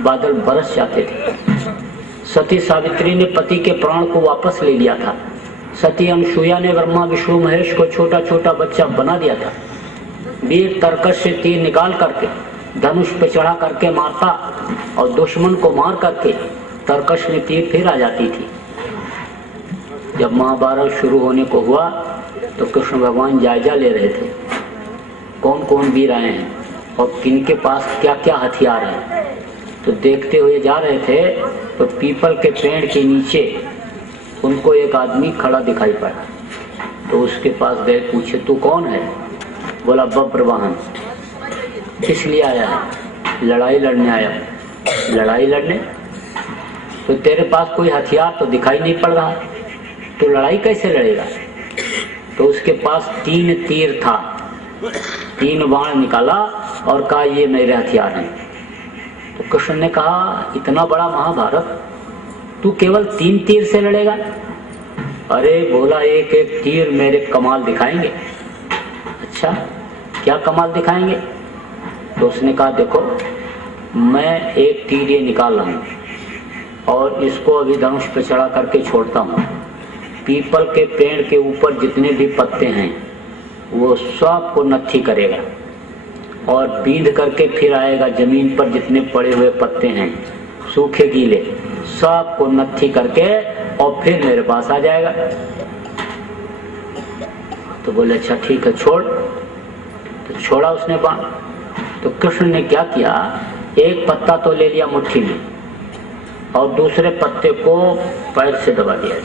बादल बरस जाते थे। सती सावित्री ने पति के प्राण को वापस ले लिया था। सती अनुसुईया ने ब्रह्मा विष्णु महेश को छोटा छोटा बच्चा बना दिया था। वीर तरकश से तीर निकाल करके धनुष पे चढ़ा करके मारता और दुश्मन को मार करके तरकश में तीर फिर आ जाती थी। जब महाभारत शुरू होने को हुआ तो कृष्ण भगवान जायजा ले रहे थे कौन कौन वीर आए हैं और किनके पास क्या क्या हथियार हैं। तो देखते हुए जा रहे थे तो पीपल के पेड़ के नीचे उनको एक आदमी खड़ा दिखाई पड़ा। तो उसके पास गए, पूछे तू कौन है? बोला बब्रवाहन। किस लिए आया है? लड़ाई लड़ने आया। लड़ाई लड़ने? तो तेरे पास कोई हथियार तो दिखाई नहीं पड़ रहा, तो लड़ाई कैसे लड़ेगा? तो उसके पास 3 तीर था, 3 बाण निकाला और कहा ये मेरे हथियार हैं। तो कृष्ण ने कहा इतना बड़ा महाभारत तू केवल 3 तीर से लड़ेगा? अरे बोला एक एक तीर मेरे कमाल दिखाएंगे। अच्छा क्या कमाल दिखाएंगे? तो उसने कहा देखो मैं एक तीर ये निकाल रहा हूं और इसको अभी धनुष पे चढ़ा करके छोड़ता हूं। पीपल के पेड़ के ऊपर जितने भी पत्ते हैं वो सब को नत्थी करेगा और बींध करके फिर आएगा। जमीन पर जितने पड़े हुए पत्ते हैं सूखे गीले सब को नत्थी करके और फिर मेरे पास आ जाएगा। तो बोले अच्छा ठीक है छोड़। तो छोड़ा उसने बाण। तो कृष्ण ने क्या किया, एक पत्ता तो ले लिया मुट्ठी में और दूसरे पत्ते को पैर से दबा दिया।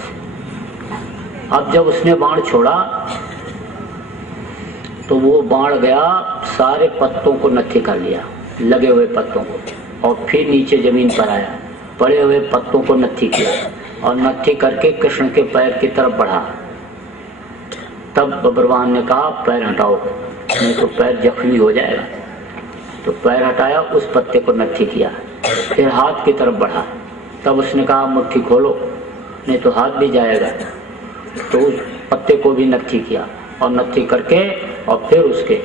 अब जब उसने बाण छोड़ा तो वो बाण गया सारे पत्तों को नत्थी कर लिया, लगे हुए पत्तों को, और फिर नीचे जमीन पर आया, पड़े हुए पत्तों को नत्थी किया और नत्थी करके कृष्ण के पैर की तरफ बढ़ा। तब बब्रवाहन ने कहा पैर हटाओ नहीं तो पैर जख्मी हो जाएगा। तो पैर हटाया, उस पत्ते को नत्थी किया, फिर हाथ की तरफ बढ़ा। तब उसने कहा मुट्ठी खोलो नहीं तो हाथ भी जाएगा। तो उस पत्ते को भी नत्थी किया और नत्थी करके और फिर उसके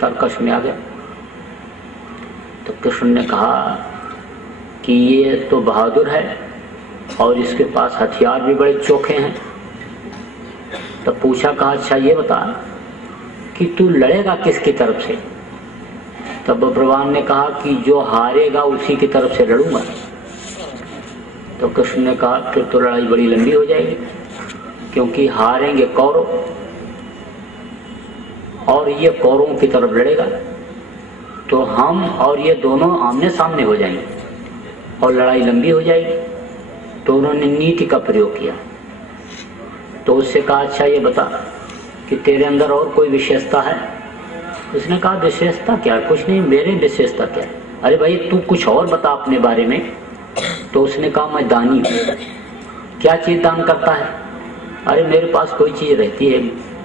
तरकश में आ गया। तो कृष्ण ने कहा कि ये तो बहादुर है और इसके पास हथियार भी बड़े चोखे हैं। तो पूछा, कहा अच्छा ये बता कि तू लड़ेगा किसकी तरफ से? तब बब्रवाहन ने कहा कि जो हारेगा उसी की तरफ से लड़ूंगा। तो कृष्ण ने कहा फिर तो लड़ाई बड़ी लंबी हो जाएगी, क्योंकि हारेंगे कौरव और ये कौरवों की तरफ लड़ेगा, तो हम और ये दोनों आमने सामने हो जाएंगे और लड़ाई लंबी हो जाएगी। तो उन्होंने नीति का प्रयोग किया। तो उससे कहा अच्छा ये बता कि तेरे अंदर और कोई विशेषता है? उसने कहा विशेषता क्या, कुछ नहीं, मेरे विशेषता क्या? अरे भाई तू कुछ और बता अपने बारे में। तो उसने कहा मैं दानी हूँ। क्या चीज दान करता है? अरे मेरे पास कोई चीज रहती है,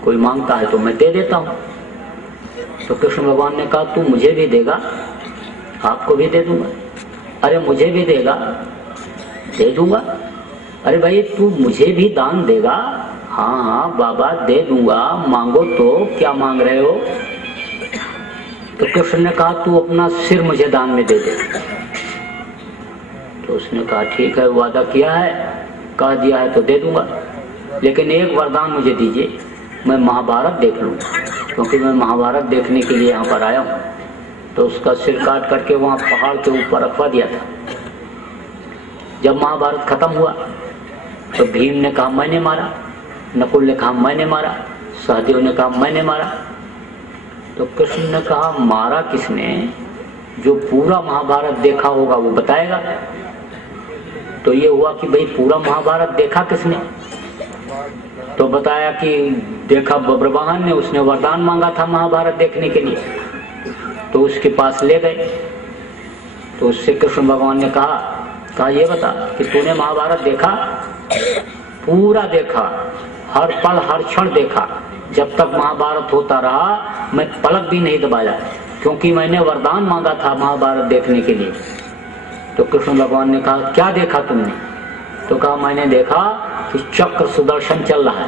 कोई मांगता है तो मैं दे देता हूँ। तो कृष्ण भगवान ने कहा तू मुझे भी देगा? आपको भी दे दूंगा। अरे मुझे भी देगा? दे दूंगा। अरे भाई तू मुझे भी दान देगा? हाँ हाँ बाबा दे दूंगा, मांगो तो, क्या मांग रहे हो? तो कृष्ण ने कहा तू अपना सिर मुझे दान में दे दे। तो उसने कहा ठीक है, वादा किया है, कह दिया है तो दे दूंगा, लेकिन एक वरदान मुझे दीजिए, मैं महाभारत देख लूँ, क्योंकि मैं महाभारत देखने के लिए यहाँ पर आया हूँ। तो उसका सिर काट करके वहाँ पहाड़ के ऊपर रखवा दिया था। जब महाभारत खत्म हुआ तो भीम ने कहा मैंने मारा, नकुल ने कहा मैंने मारा, सहदेव ने कहा मैंने मारा। तो कृष्ण ने कहा मारा किसने? जो पूरा महाभारत देखा होगा वो बताएगा। तो ये हुआ कि भाई पूरा महाभारत देखा किसने? तो बताया कि देखा बब्रवाहन ने, उसने वरदान मांगा था महाभारत देखने के लिए, तो उसके पास ले गए। तो उससे कृष्ण भगवान ने कहा ये बता कि तूने महाभारत देखा? पूरा देखा, हर पल हर क्षण देखा, जब तक महाभारत होता रहा मैं पलक भी नहीं दबाया, क्योंकि मैंने वरदान मांगा था महाभारत देखने के लिए। तो कृष्ण भगवान ने कहा क्या देखा तुमने? तो कहा मैंने देखा कि चक्र सुदर्शन चल रहा है,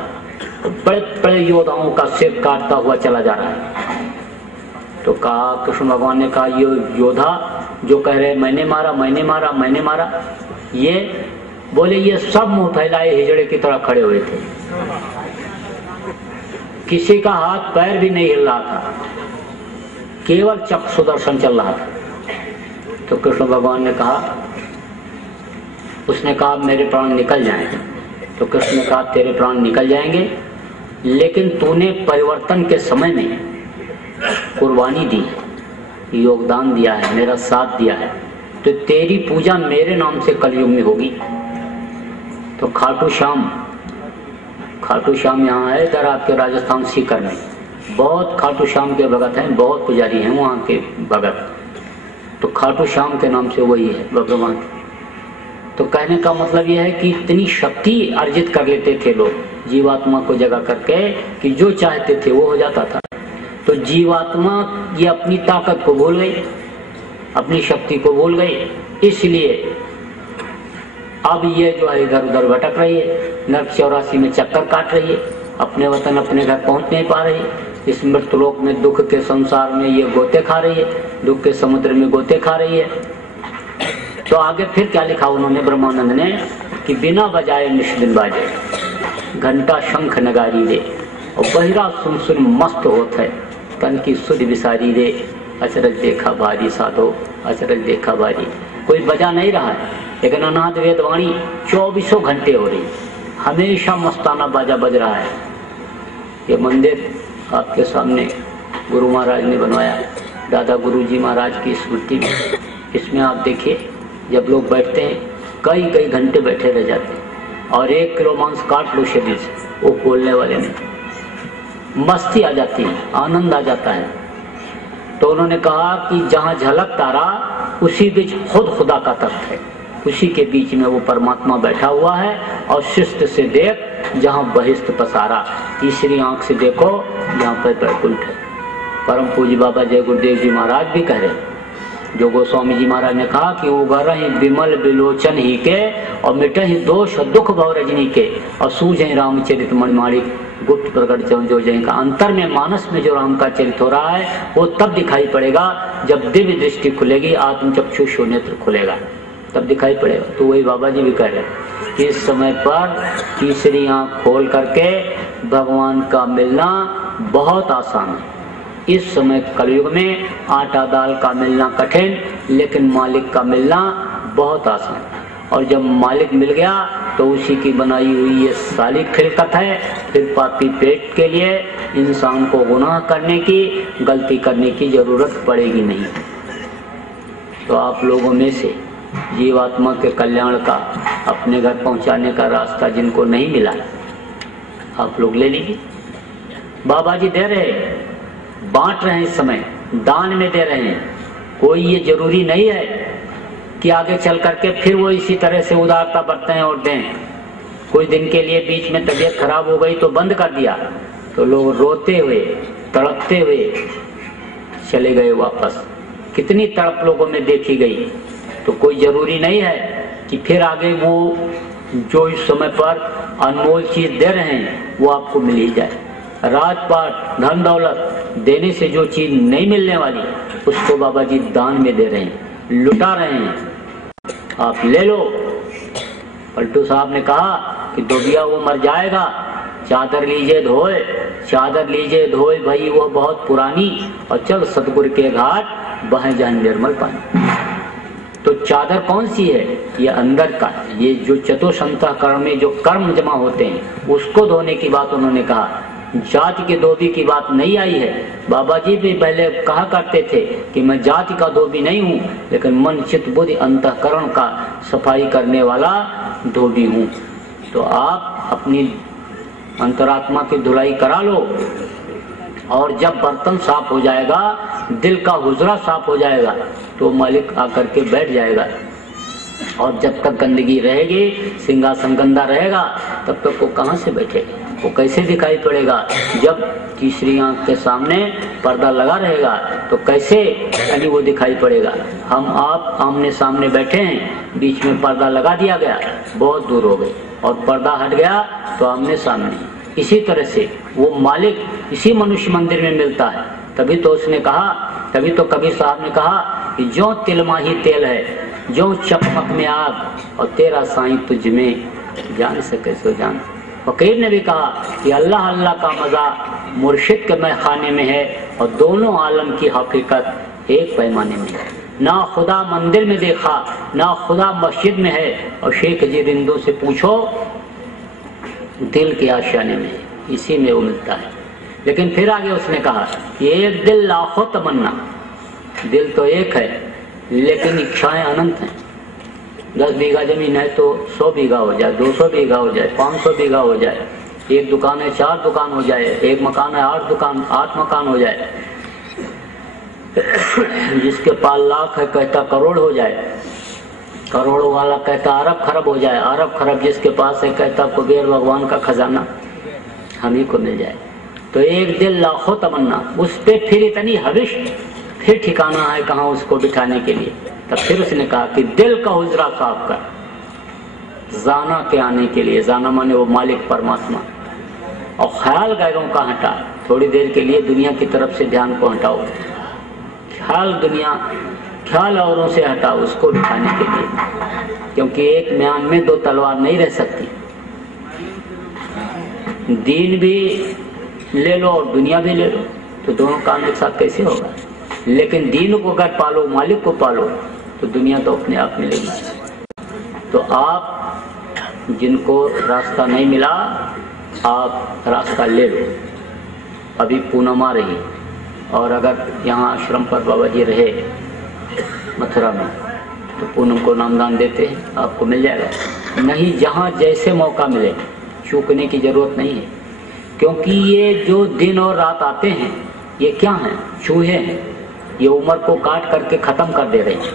तो बड़े बड़े योद्धाओं का सिर काटता हुआ चला जा रहा है। तो कहा, कृष्ण भगवान ने कहा ये योद्धा जो कह रहे मैंने मारा मैंने मारा मैंने मारा, ये बोले ये सब मुंह फैलाए हिजड़े की तरह खड़े हुए थे, किसी का हाथ पैर भी नहीं हिल रहा था, केवल चक्र सुदर्शन चल रहा था। तो कृष्ण भगवान ने कहा, उसने कहा मेरे प्राण निकल जाएंगे। तो कृष्ण ने कहा तेरे प्राण निकल जाएंगे, लेकिन तूने परिवर्तन के समय में कुर्बानी दी, योगदान दिया है, मेरा साथ दिया है, तो तेरी पूजा मेरे नाम से कलयुग में होगी। तो खाटू श्याम यहाँ है इधर आपके राजस्थान सीकर में, बहुत खाटू श्याम के भगत हैं, बहुत पुजारी हैं वहाँ के भगत, तो खाटू श्याम के नाम से वही है भगवान। तो कहने का मतलब यह है कि इतनी शक्ति अर्जित कर लेते थे लोग जीवात्मा को जगा करके कि जो चाहते थे वो हो जाता था। तो जीवात्मा ये अपनी ताकत को भूल गई, अपनी शक्ति को भूल गई, इसलिए अब ये जो है इधर उधर भटक रही है, नरक 84 में चक्कर काट रही है, अपने वतन अपने घर पहुंच नहीं पा रही, इस मृतलोक में दुख के संसार में ये गोते खा रही है, दुख के समुद्र में गोते खा रही है। तो आगे फिर क्या लिखा उन्होंने ब्रह्मानंद ने कि बिना बजाए निष्दिन बाजे, घंटा शंख नगारी रे, और बहिरा सुन सुन मस्त होत है, तन की सुध विसारी रे, अचरज देखा भारी साधो, अचरज देखा भारी। कोई बजा नहीं रहा है, लेकिन अनाथ वेदवाणी 24 घंटे हो रही, हमेशा मस्ताना बाजा बज रहा है। ये मंदिर आपके सामने गुरु महाराज ने बनवाया, दादा गुरु जी महाराज की स्मृति में। इसमें आप देखिए जब लोग बैठते हैं कई कई घंटे बैठे रह जाते हैं, और 1 किलो मांस काट लो शरीर से, वो बोलने वाले ने मस्ती आ जाती है, आनंद आ जाता है। तो उन्होंने कहा कि जहाँ झलक तारा उसी बीच खुद खुदा का तख्त है, उसी के बीच में वो परमात्मा बैठा हुआ है। और शिष्ट से देख जहाँ बहिष्ठ पसारा, तीसरी आंख से देखो जहाँ पर बैकुंठ है। परम पूज्य बाबा जय गुरुदेव जी महाराज भी कह रहे, जो गोस्वामी जी महाराज ने कहा कि उगर ही विमल बिलोचन ही के, और मिटे ही दोष दुख भव रजनी के, और सूझे रामचरित मणिमाणिक गुप्त प्रकट जो जय का। अंतर में मानस में जो राम का चरित हो रहा है वो तब दिखाई पड़ेगा जब दिव्य दृष्टि खुलेगी, आत्मचक्षु नेत्र खुलेगा, तब दिखाई पड़ेगा। तो वही बाबा जी भी कह रहे कि इस समय पर तीसरी आंख खोल करके भगवान का मिलना बहुत आसान है। इस समय कलयुग में आटा दाल का मिलना कठिन, लेकिन मालिक का मिलना बहुत आसान। और जब मालिक मिल गया तो उसी की बनाई हुई ये सारी खिलकत है, फिर पापी पेट के लिए इंसान को गुनाह करने की, गलती करने की जरूरत पड़ेगी नहीं। तो आप लोगों में से जीवात्मा के कल्याण का, अपने घर पहुंचाने का रास्ता जिनको नहीं मिला, आप लोग ले लीजिए। बाबा जी दे रहे, बांट रहे हैं, इस समय दान में दे रहे हैं। कोई ये जरूरी नहीं है कि आगे चल करके फिर वो इसी तरह से उदारता बरतें और दें। कुछ दिन के लिए बीच में तबीयत खराब हो गई तो बंद कर दिया, तो लोग रोते हुए तड़पते हुए चले गए वापस। कितनी तड़प लोगों में देखी गई। तो कोई जरूरी नहीं है कि फिर आगे वो जो इस समय पर अनमोल चीज दे रहे हैं वो आपको मिल ही जाए। राजपाट धन दौलत देने से जो चीज नहीं मिलने वाली उसको बाबा जी दान में दे रहे हैं, लुटा रहे हैं, आप ले लो। पलटू साहब ने कहा कि डोबिया वो मर जाएगा, चादर लीजिए धोए, चादर लीजिए धोए भाई वो बहुत पुरानी, और चल सतगुरु के घाट बहे जाए निर्मल पानी। तो चादर कौन सी है? ये अंदर का, ये जो चतुष्अंतःकरण में जो कर्म जमा होते हैं उसको धोने की बात उन्होंने कहा। जाति के धोबी की बात नहीं आई है। बाबा जी भी पहले कहा करते थे कि मैं जाति का धोबी नहीं हूँ, लेकिन मन चित्त बुद्धि अंतःकरण का सफाई करने वाला धोबी हूँ। तो आप अपनी अंतरात्मा की धुलाई करा लो, और जब बर्तन साफ हो जाएगा, दिल का हुजरा साफ हो जाएगा, तो मालिक आकर के बैठ जाएगा। और जब तक गंदगी रहेगी, सिंहासन गंदा रहेगा, तब तक वो कहाँ से बैठेगा। वो कैसे दिखाई पड़ेगा? जब तीसरी आंख के सामने पर्दा लगा रहेगा तो कैसे यानी वो दिखाई पड़ेगा? हम आप आमने सामने बैठे हैं, बीच में पर्दा लगा दिया गया, बहुत दूर हो गए, और पर्दा हट गया तो आमने सामने। इसी तरह से वो मालिक इसी मनुष्य मंदिर में मिलता है। तभी तो उसने कहा, तभी तो कबीर साहब ने कहा कि जो तिलमा ही तेल है, जो चकमक में आग, और तेरा साईं तुझ में जान सके सो जान। फकीर ने भी कहा कि अल्लाह अल्लाह का मजा मुर्शिद के मैखाने में है, और दोनों आलम की हकीकत एक पैमाने में है। ना खुदा मंदिर में देखा, ना खुदा मस्जिद में है, और शेख जी रिंदों से पूछो दिल के आशियाने में, इसी में वो मिलता है। लेकिन फिर आगे उसने कहा कि एक दिल लाखों तमन्ना, दिल तो एक है लेकिन इच्छाएं अनंत हैं। 10 बीघा जमीन है तो 100 बीघा हो जाए, 200 बीघा हो जाए, 500 बीघा हो जाए, एक दुकान है 4 दुकान हो जाए, एक मकान है 8 मकान हो जाए, जिसके पास लाख है कहता करोड़ हो जाए, करोड़ों वाला कहता अरब खरब हो जाए, अरब खरब जिसके पास है कहता कुबेर भगवान का खजाना हम ही को मिल जाए। तो एक दिल लाखों तमन्ना, उस पे फिर इतनी हविश, फिर ठिकाना है कहाँ उसको बिठाने के लिए। तब फिर उसने कहा कि दिल का हुजरा साफ कर, जाना के आने के लिए, जाना माने वो मालिक परमात्मा, और ख्याल गैरों का हटा, थोड़ी देर के लिए दुनिया की तरफ से ध्यान को हटाओ, ख्याल औरों से हटाओ, उसको बिठाने के लिए, क्योंकि एक म्यान में 2 तलवार नहीं रह सकती। दीन भी ले लो और दुनिया भी ले लो, तो दोनों काम एक साथ कैसे होगा? लेकिन दीन को अगर पालो, मालिक को पालो, तो दुनिया तो अपने आप मिलेगी। तो आप जिनको रास्ता नहीं मिला, आप रास्ता ले लो। अभी पूनम आ रही, और अगर यहाँ आश्रम पर बाबा जी रहे मथुरा में, तो पूनम को नामदान देते हैं, आपको मिल जाएगा। नहीं, जहाँ जैसे मौका मिले, चूकने की जरूरत नहीं है, क्योंकि ये जो दिन और रात आते हैं ये क्या हैं? चूहे हैं। ये उम्र को काट करके खत्म कर दे रहे हैं।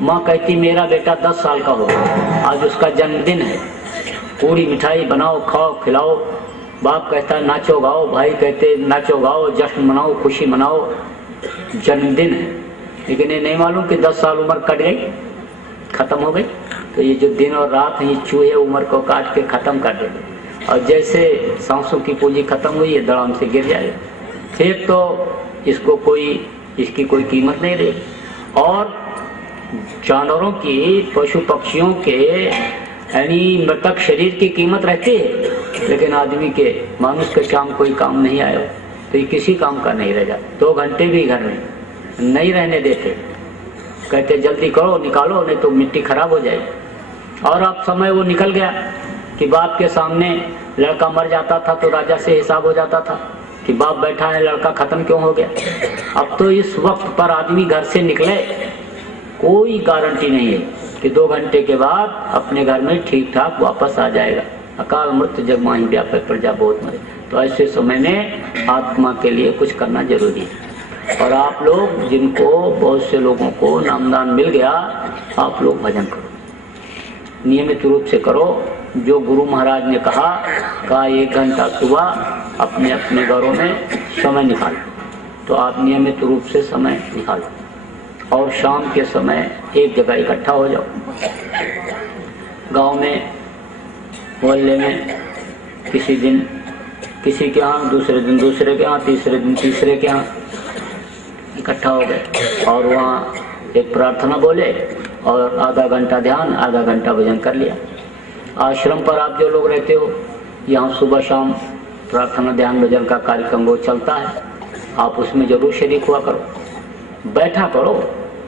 माँ कहती मेरा बेटा 10 साल का हो, आज उसका जन्मदिन है, पूरी मिठाई बनाओ, खाओ, खिलाओ। बाप कहता है नाचो गाओ, भाई कहते नाचो गाओ, जश्न मनाओ, खुशी मनाओ, जन्मदिन है। लेकिन ये नहीं मालूम कि 10 साल उम्र कट गई, खत्म हो गई। तो ये जो दिन और रात है, ये चूहे उम्र को काट के खत्म कर देते, और जैसे सांसों की पूंजी खत्म हुई है, धड़ाम से गिर जाएगा। फिर तो इसको इसकी कोई कीमत नहीं रही। और जानवरों की, पशु पक्षियों के यानी मृतक शरीर की कीमत रहती है, लेकिन आदमी के, मनुष्य के शाम कोई काम नहीं आया तो ये किसी काम का नहीं रह जाता। 2 घंटे भी घर में नहीं रहने देते, कहते जल्दी करो, निकालो, नहीं तो मिट्टी खराब हो जाएगी। और अब समय वो निकल गया कि बाप के सामने लड़का मर जाता था तो राजा से हिसाब हो जाता था कि बाप बैठा है, लड़का खत्म क्यों हो गया। अब तो इस वक्त पर आदमी घर से निकले, कोई गारंटी नहीं है कि 2 घंटे के बाद अपने घर में ठीक ठाक वापस आ जाएगा। अकाल मृत्यु जग माही व्यापक प्रजा बहुत मरे। तो ऐसे समय में आत्मा के लिए कुछ करना जरूरी है। और आप लोग, जिनको बहुत से लोगों को नामदान मिल गया, आप लोग भजन करो, नियमित रूप से करो। जो गुरु महाराज ने कहा 1 घंटा सुबह अपने अपने घरों में समय निकालो, तो आप नियमित रूप से समय निकालो, और शाम के समय एक जगह इकट्ठा हो जाओ। गांव में, मोहल्ले में, किसी दिन किसी के यहाँ, दूसरे दिन दूसरे के यहाँ, तीसरे दिन तीसरे के यहाँ इकट्ठा हो गए, और वहाँ एक प्रार्थना बोले और आधा घंटा ध्यान, आधा घंटा भजन कर लिया। आश्रम पर आप जो लोग रहते हो, यहाँ सुबह शाम प्रार्थना ध्यान भजन का कार्यक्रम वो चलता है, आप उसमें जरूर शरीक हुआ करो, बैठा करो,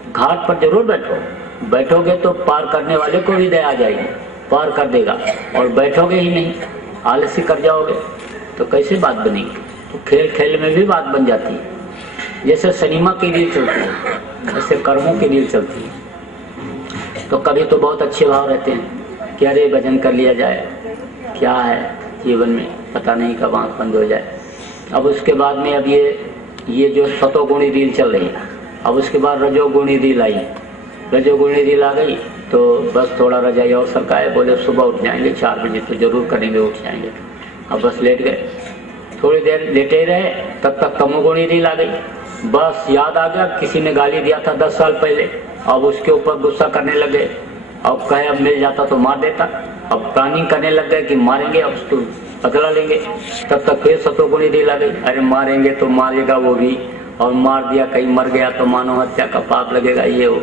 घाट पर जरूर बैठो। बैठोगे तो पार करने वाले को भी दया आ जाएगी, पार कर देगा। और बैठोगे ही नहीं, आलसी कर जाओगे, तो कैसे बात बनेगी। तो खेल खेल में भी बात बन जाती है। जैसे सिनेमा की रील चलती है, ऐसे कर्मों की रील चलती है। तो कभी तो बहुत अच्छे भाव रहते हैं कि अरे भजन कर लिया जाए, क्या है जीवन में, पता नहीं कब आँख बंद हो जाए। अब उसके बाद में अब ये जो सतोगुणी रील चल रही है, अब उसके बाद रजोगुणी रील आई। रजोगुणी रील आ गई तो बस थोड़ा रजाई और सरकाए, बोले सुबह उठ जाएंगे 4 बजे, तो जरूर करेंगे, उठ जाएंगे। अब बस लेट गए, थोड़ी देर लेटे रहे, तब तक तमोगुणी रील आ गई। बस याद आ गया किसी ने गाली दिया था 10 साल पहले, अब उसके ऊपर गुस्सा करने लगे। अब कहे अब मिल जाता तो मार देता, अब प्लानिंग करने लग गए कि मारेंगे, अब उसको बदला लेंगे। तब तक फिर सतोगुणी रील आ गई, अरे मारेंगे तो मारेगा वो भी, और मार दिया कहीं मर गया तो मानव हत्या का पाप लगेगा, ये हो।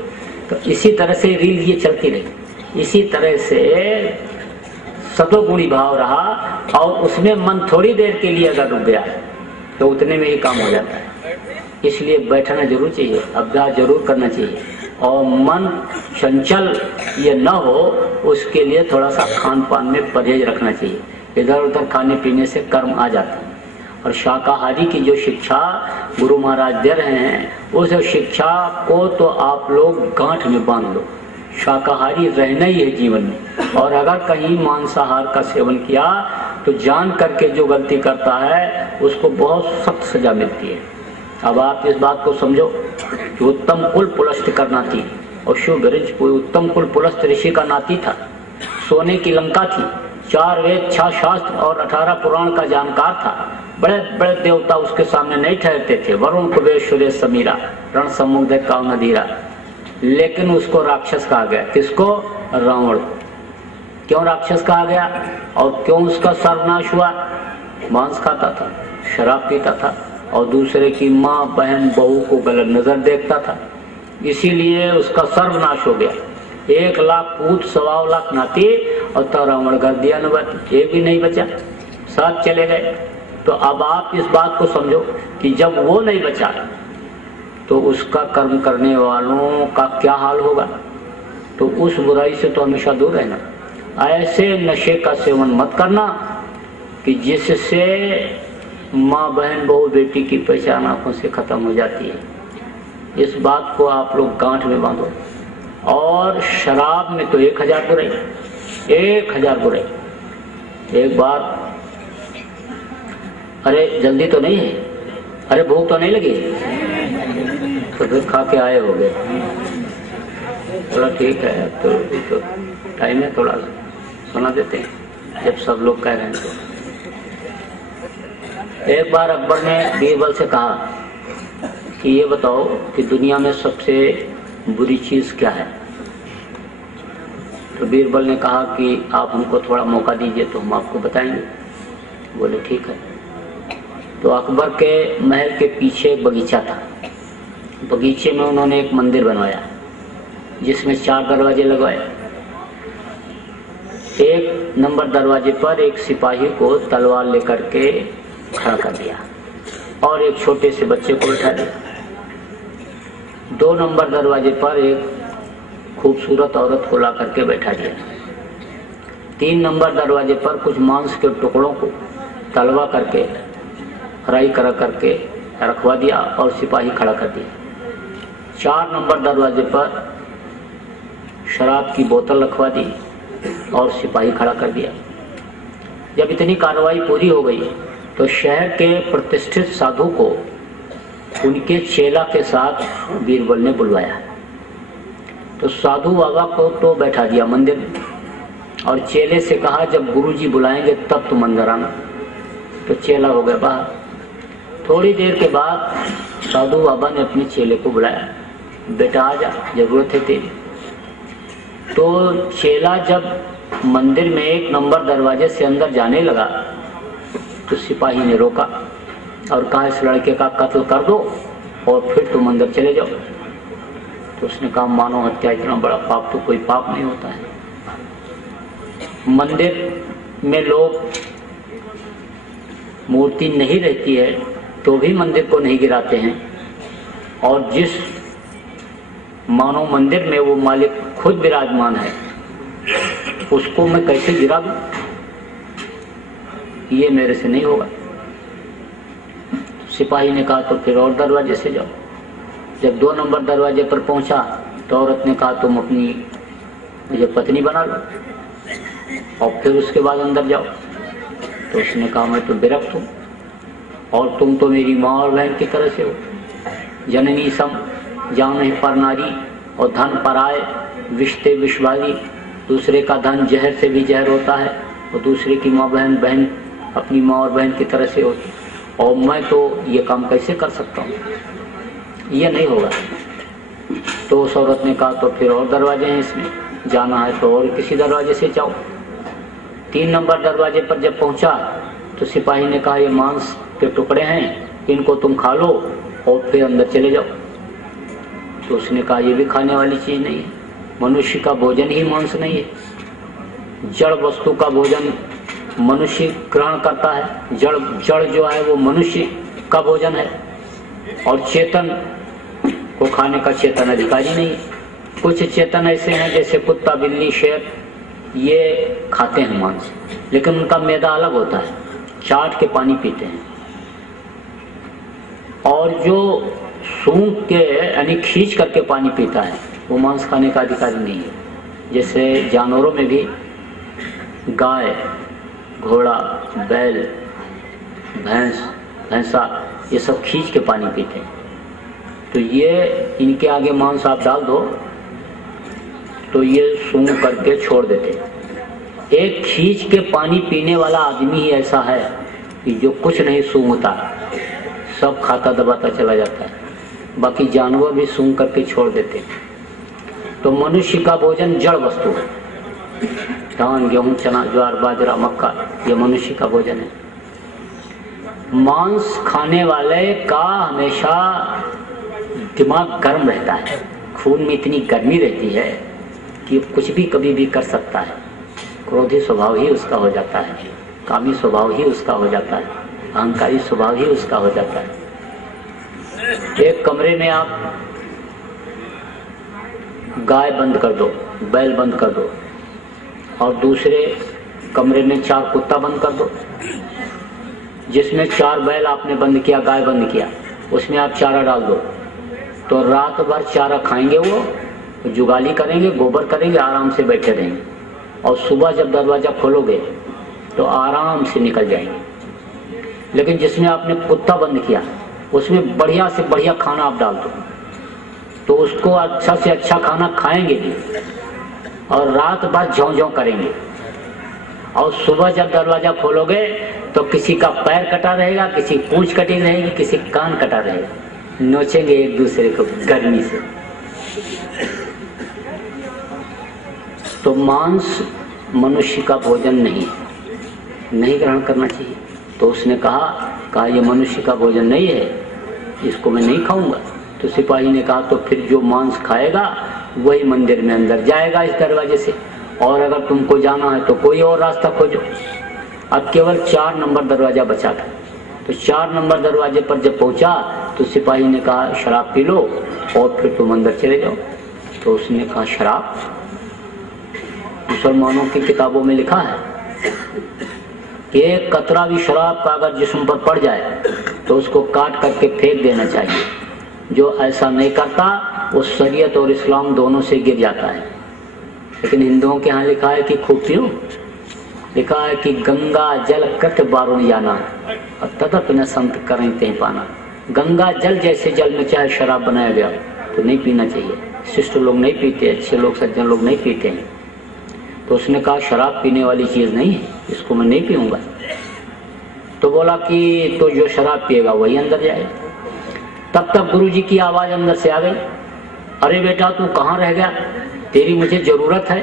तो इसी तरह से रील ये चलती रही। इसी तरह से सतोगुणी भाव रहा, और उसमें मन थोड़ी देर के लिए अगर रुक गया तो उतने में ही काम हो जाता है। इसलिए बैठना जरूर चाहिए, अभ्यास जरूर करना चाहिए, और मन चंचल ये न हो उसके लिए थोड़ा सा खान पान में परहेज रखना चाहिए। इधर उधर खाने पीने से कर्म आ जाता है। और शाकाहारी की जो शिक्षा गुरु महाराज दे रहे हैं, उस शिक्षा को तो आप लोग गांठ में बांध लो। शाकाहारी रहना ही है जीवन में, और अगर कहीं मांसाहार का सेवन किया तो जान करके जो गलती करता है उसको बहुत सख्त सजा मिलती है। अब आप इस बात को समझो कि उत्तम कुल पुलस्त का नाती, और शिवगरिज कोई उत्तम कुल पुलस्त ऋषि का नाती था। सोने की लंका थी, 4 वेद 6 शास्त्र और 18 पुराण का जानकार था। बड़े बड़े देवता उसके सामने नहीं ठहरते थे, वरुण कुबेर सूर्य समीरा, रण समुद्र काव नदीरा। लेकिन उसको राक्षस कहा गया। किसको? रावण। क्यों राक्षस कहा गया और क्यों उसका सर्वनाश हुआ? मांस खाता था, शराब पीता था, और दूसरे की माँ बहन बहू को गलत नजर देखता था, इसीलिए उसका सर्वनाश हो गया। 1 लाख पूत 1.25 लाख नाती, और तो रावण कर दिया नवत, एक भी नहीं बचा, 7 चले गए। तो अब आप इस बात को समझो कि जब वो नहीं बचा तो उसका कर्म करने वालों का क्या हाल होगा। तो उस बुराई से तो हमेशा दूर रहना। ऐसे नशे का सेवन मत करना कि जिससे माँ बहन बहू बेटी की पहचान आंखों से खत्म हो जाती है। इस बात को आप लोग गांठ में बांधो। और शराब में तो 1000 बुराई, 1000 बुराई। एक बार, अरे जल्दी तो नहीं है, अरे भूख तो नहीं लगी, तो फिर खा के आए हो गए, थोड़ा ठीक है, तो टाइम है, थोड़ा सुना देते हैं जब सब लोग कह रहे हैं। तो एक बार अकबर ने बीरबल से कहा कि ये बताओ कि दुनिया में सबसे बुरी चीज क्या है। तो बीरबल ने कहा कि आप हमको थोड़ा मौका दीजिए तो हम आपको बताएंगे। बोले ठीक है। तो अकबर के महल के पीछे एक बगीचा था। बगीचे में उन्होंने एक मंदिर बनवाया जिसमें 4 दरवाजे लगवाए। 1 नंबर दरवाजे पर एक सिपाही को तलवार लेकर के खड़ा कर दिया और एक छोटे से बच्चे को बैठा दिया। 2 नंबर दरवाजे पर एक खूबसूरत औरत को ला करके बैठा दिया। 3 नंबर दरवाजे पर कुछ मांस के टुकड़ों को तलवा करके फ्राई करा करके रखवा दिया और सिपाही खड़ा कर दिया। 4 नंबर दरवाजे पर शराब की बोतल रखवा दी और सिपाही खड़ा कर दिया। जब इतनी कार्रवाई पूरी हो गई तो शहर के प्रतिष्ठित साधु को उनके चेला के साथ बीरबल ने बुलवाया। तो साधु बाबा को तो बैठा दिया मंदिर में और चेले से कहा जब गुरुजी बुलाएंगे तब तुम अंदर आना। तो चेला हो गया बाहर। थोड़ी देर के बाद साधु बाबा ने अपने चेले को बुलाया, बेटा आ जा, जरूरत है तेरी। तो चेला जब मंदिर में 1 नंबर दरवाजे से अंदर जाने लगा तो सिपाही ने रोका और कहा इस लड़के का कत्ल कर दो और फिर तुम अंदर चले जाओ। तो उसने कहा मानव हत्या इतना बड़ा पाप तो कोई पाप नहीं होता है। मंदिर में लोग मूर्ति नहीं रहती है तो भी मंदिर को नहीं गिराते हैं, और जिस मानो मंदिर में वो मालिक खुद विराजमान है उसको मैं कैसे गिरा दूं? ये मेरे से नहीं होगा। सिपाही ने कहा तो फिर और दरवाजे से जाओ। जब 2 नंबर दरवाजे पर पहुंचा तो औरत ने कहा तुम अपनी मुझे पत्नी बना लो और फिर उसके बाद अंदर जाओ। तो उसने कहा मैं तो विरक्त हूं और तुम तो मेरी माँ और बहन की तरह से हो। जननी सम जान है पर नारी और धन पराए विश्ते विश्वाली। दूसरे का धन जहर से भी जहर होता है और दूसरे की माँ बहन अपनी माँ और बहन की तरह से हो, और मैं तो ये काम कैसे कर सकता हूँ, ये नहीं होगा। तो उस औरत ने कहा तो फिर और दरवाजे हैं, इसमें जाना है तो और किसी दरवाजे से जाओ। 3 नंबर दरवाजे पर जब पहुंचा तो सिपाही ने कहा ये मांस के टुकड़े हैं, इनको तुम खा लो और फिर अंदर चले जाओ। तो उसने कहा ये भी खाने वाली चीज नहीं है, मनुष्य का भोजन ही मांस नहीं है। जड़ वस्तु का भोजन मनुष्य ग्रहण करता है, जड़ जो है वो मनुष्य का भोजन है, और चेतन को खाने का चेतन अधिकारी नहीं है। कुछ चेतन ऐसे हैं जैसे कुत्ता, बिल्ली, शेर, ये खाते हैं मांस, लेकिन उनका मैदा अलग होता है, चाट के पानी पीते हैं। और जो सूंघ के यानी खींच करके पानी पीता है वो मांस खाने का अधिकारी नहीं है। जैसे जानवरों में भी गाय, घोड़ा, बैल, भैंसा ये सब खींच के पानी पीते हैं। तो ये इनके आगे मांस आप डाल दो तो ये सूंघ करके छोड़ देते। एक खींच के पानी पीने वाला आदमी ही ऐसा है कि जो कुछ नहीं सूंघता, सब खाता दबाता चला जाता है, बाकी जानवर भी सूंघ करके छोड़ देते। तो मनुष्य का भोजन जड़ वस्तु है, धान, गेहूं, चना, ज्वार, बाजरा, मक्का, ये मनुष्य का भोजन है। मांस खाने वाले का हमेशा दिमाग गर्म रहता है, खून में इतनी गर्मी रहती है कि कुछ भी कभी भी कर सकता है। क्रोधी स्वभाव ही उसका हो जाता है, कामी स्वभाव ही उसका हो जाता है, अहंकारी स्वभाव ही उसका हो जाता है। एक कमरे में आप गाय बंद कर दो, बैल बंद कर दो, और दूसरे कमरे में 4 कुत्ता बंद कर दो। जिसमें 4 बैल आपने बंद किया, गाय बंद किया, उसमें आप चारा डाल दो, तो रात भर चारा खाएंगे, वो जुगाली करेंगे, गोबर करेंगे, आराम से बैठे रहेंगे, और सुबह जब दरवाजा खोलोगे तो आराम से निकल जाएंगे। लेकिन जिसमें आपने कुत्ता बंद किया उसमें बढ़िया से बढ़िया खाना आप डाल दो, तो उसको अच्छा से अच्छा खाना खाएंगे भी, और रात भर झों झों करेंगे, और सुबह जब दरवाजा खोलोगे तो किसी का पैर कटा रहेगा, किसी पूंछ कटी रहेगी, किसी कान कटा रहेगा, नोचेंगे एक दूसरे को गर्मी से। तो मांस मनुष्य का भोजन नहीं ग्रहण करना चाहिए। तो उसने कहा ये मनुष्य का भोजन नहीं है, इसको मैं नहीं खाऊंगा। तो सिपाही ने कहा तो फिर जो मांस खाएगा वही मंदिर में अंदर जाएगा इस दरवाजे से, और अगर तुमको जाना है तो कोई और रास्ता खोजो। अब केवल 4 नंबर दरवाजा बचा था। तो 4 नंबर दरवाजे पर जब पहुंचा तो सिपाही ने कहा शराब पी लो और फिर तुम अंदर चले जाओ। तो उसने कहा शराब? मुसलमानों की किताबों में लिखा है कि एक कतरा भी शराब का अगर जिस्म पर पड़ जाए तो उसको काट करके फेंक देना चाहिए। जो ऐसा नहीं करता वो शरीयत और इस्लाम दोनों से गिर जाता है। लेकिन हिंदुओं के यहाँ लिखा है कि खूब पियो, लिखा है कि गंगा जल कट बारुण जाना और तदप न संत करें ते पाना। गंगा जल जैसे जल में चाहे शराब बनाया गया तो नहीं पीना चाहिए। शिष्ट लोग नहीं पीते, अच्छे लोग, सज्जन लोग नहीं पीते हैं। तो उसने कहा शराब पीने वाली चीज नहीं है, इसको मैं नहीं पीऊंगा। तो बोला कि तो जो शराब पिएगा वही अंदर जाएगा। तब तक गुरुजी की आवाज अंदर से आ गई, अरे बेटा तू कहाँ रह गया, तेरी मुझे जरूरत है।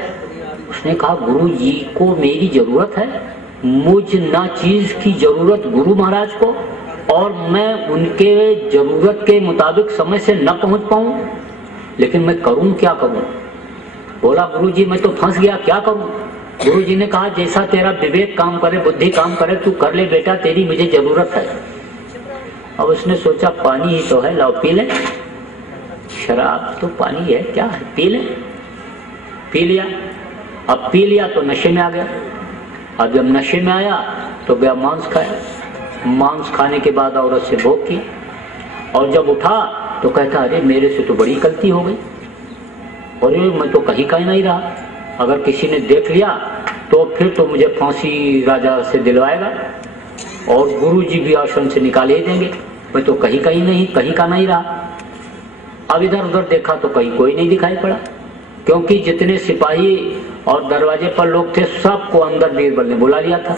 उसने कहा गुरुजी को मेरी जरूरत है? मुझ ना चीज की जरूरत गुरु महाराज को, और मैं उनके जरूरत के मुताबिक समय से न पहुंच पाऊं, लेकिन मैं करूं क्या करूं? बोला गुरुजी मैं तो फंस गया, क्या करूं? गुरुजी ने कहा जैसा तेरा विवेक काम करे, बुद्धि काम करे, तू कर ले बेटा, तेरी मुझे जरूरत है। अब उसने सोचा पानी ही तो है, लाओ पी ले। शराब तो पानी है, क्या है, पी ले। पी लिया। अब पी लिया तो नशे में आ गया। अब जब नशे में आया तो गया मांस खाया। मांस खाने के बाद औरत से भोग की, और जब उठा तो कहता अरे मेरे से तो बड़ी गलती हो गई, अरे मैं तो कहीं का ही नहीं रहा, अगर किसी ने देख लिया तो फिर तो मुझे फांसी राजा से दिलवाएगा और गुरुजी भी आश्रम से निकाल ही देंगे, मैं तो कहीं का नहीं रहा। अब इधर उधर देखा तो कहीं कोई नहीं दिखाई पड़ा, क्योंकि जितने सिपाही और दरवाजे पर लोग थे सबको अंदर बीरबल ने बुला लिया था।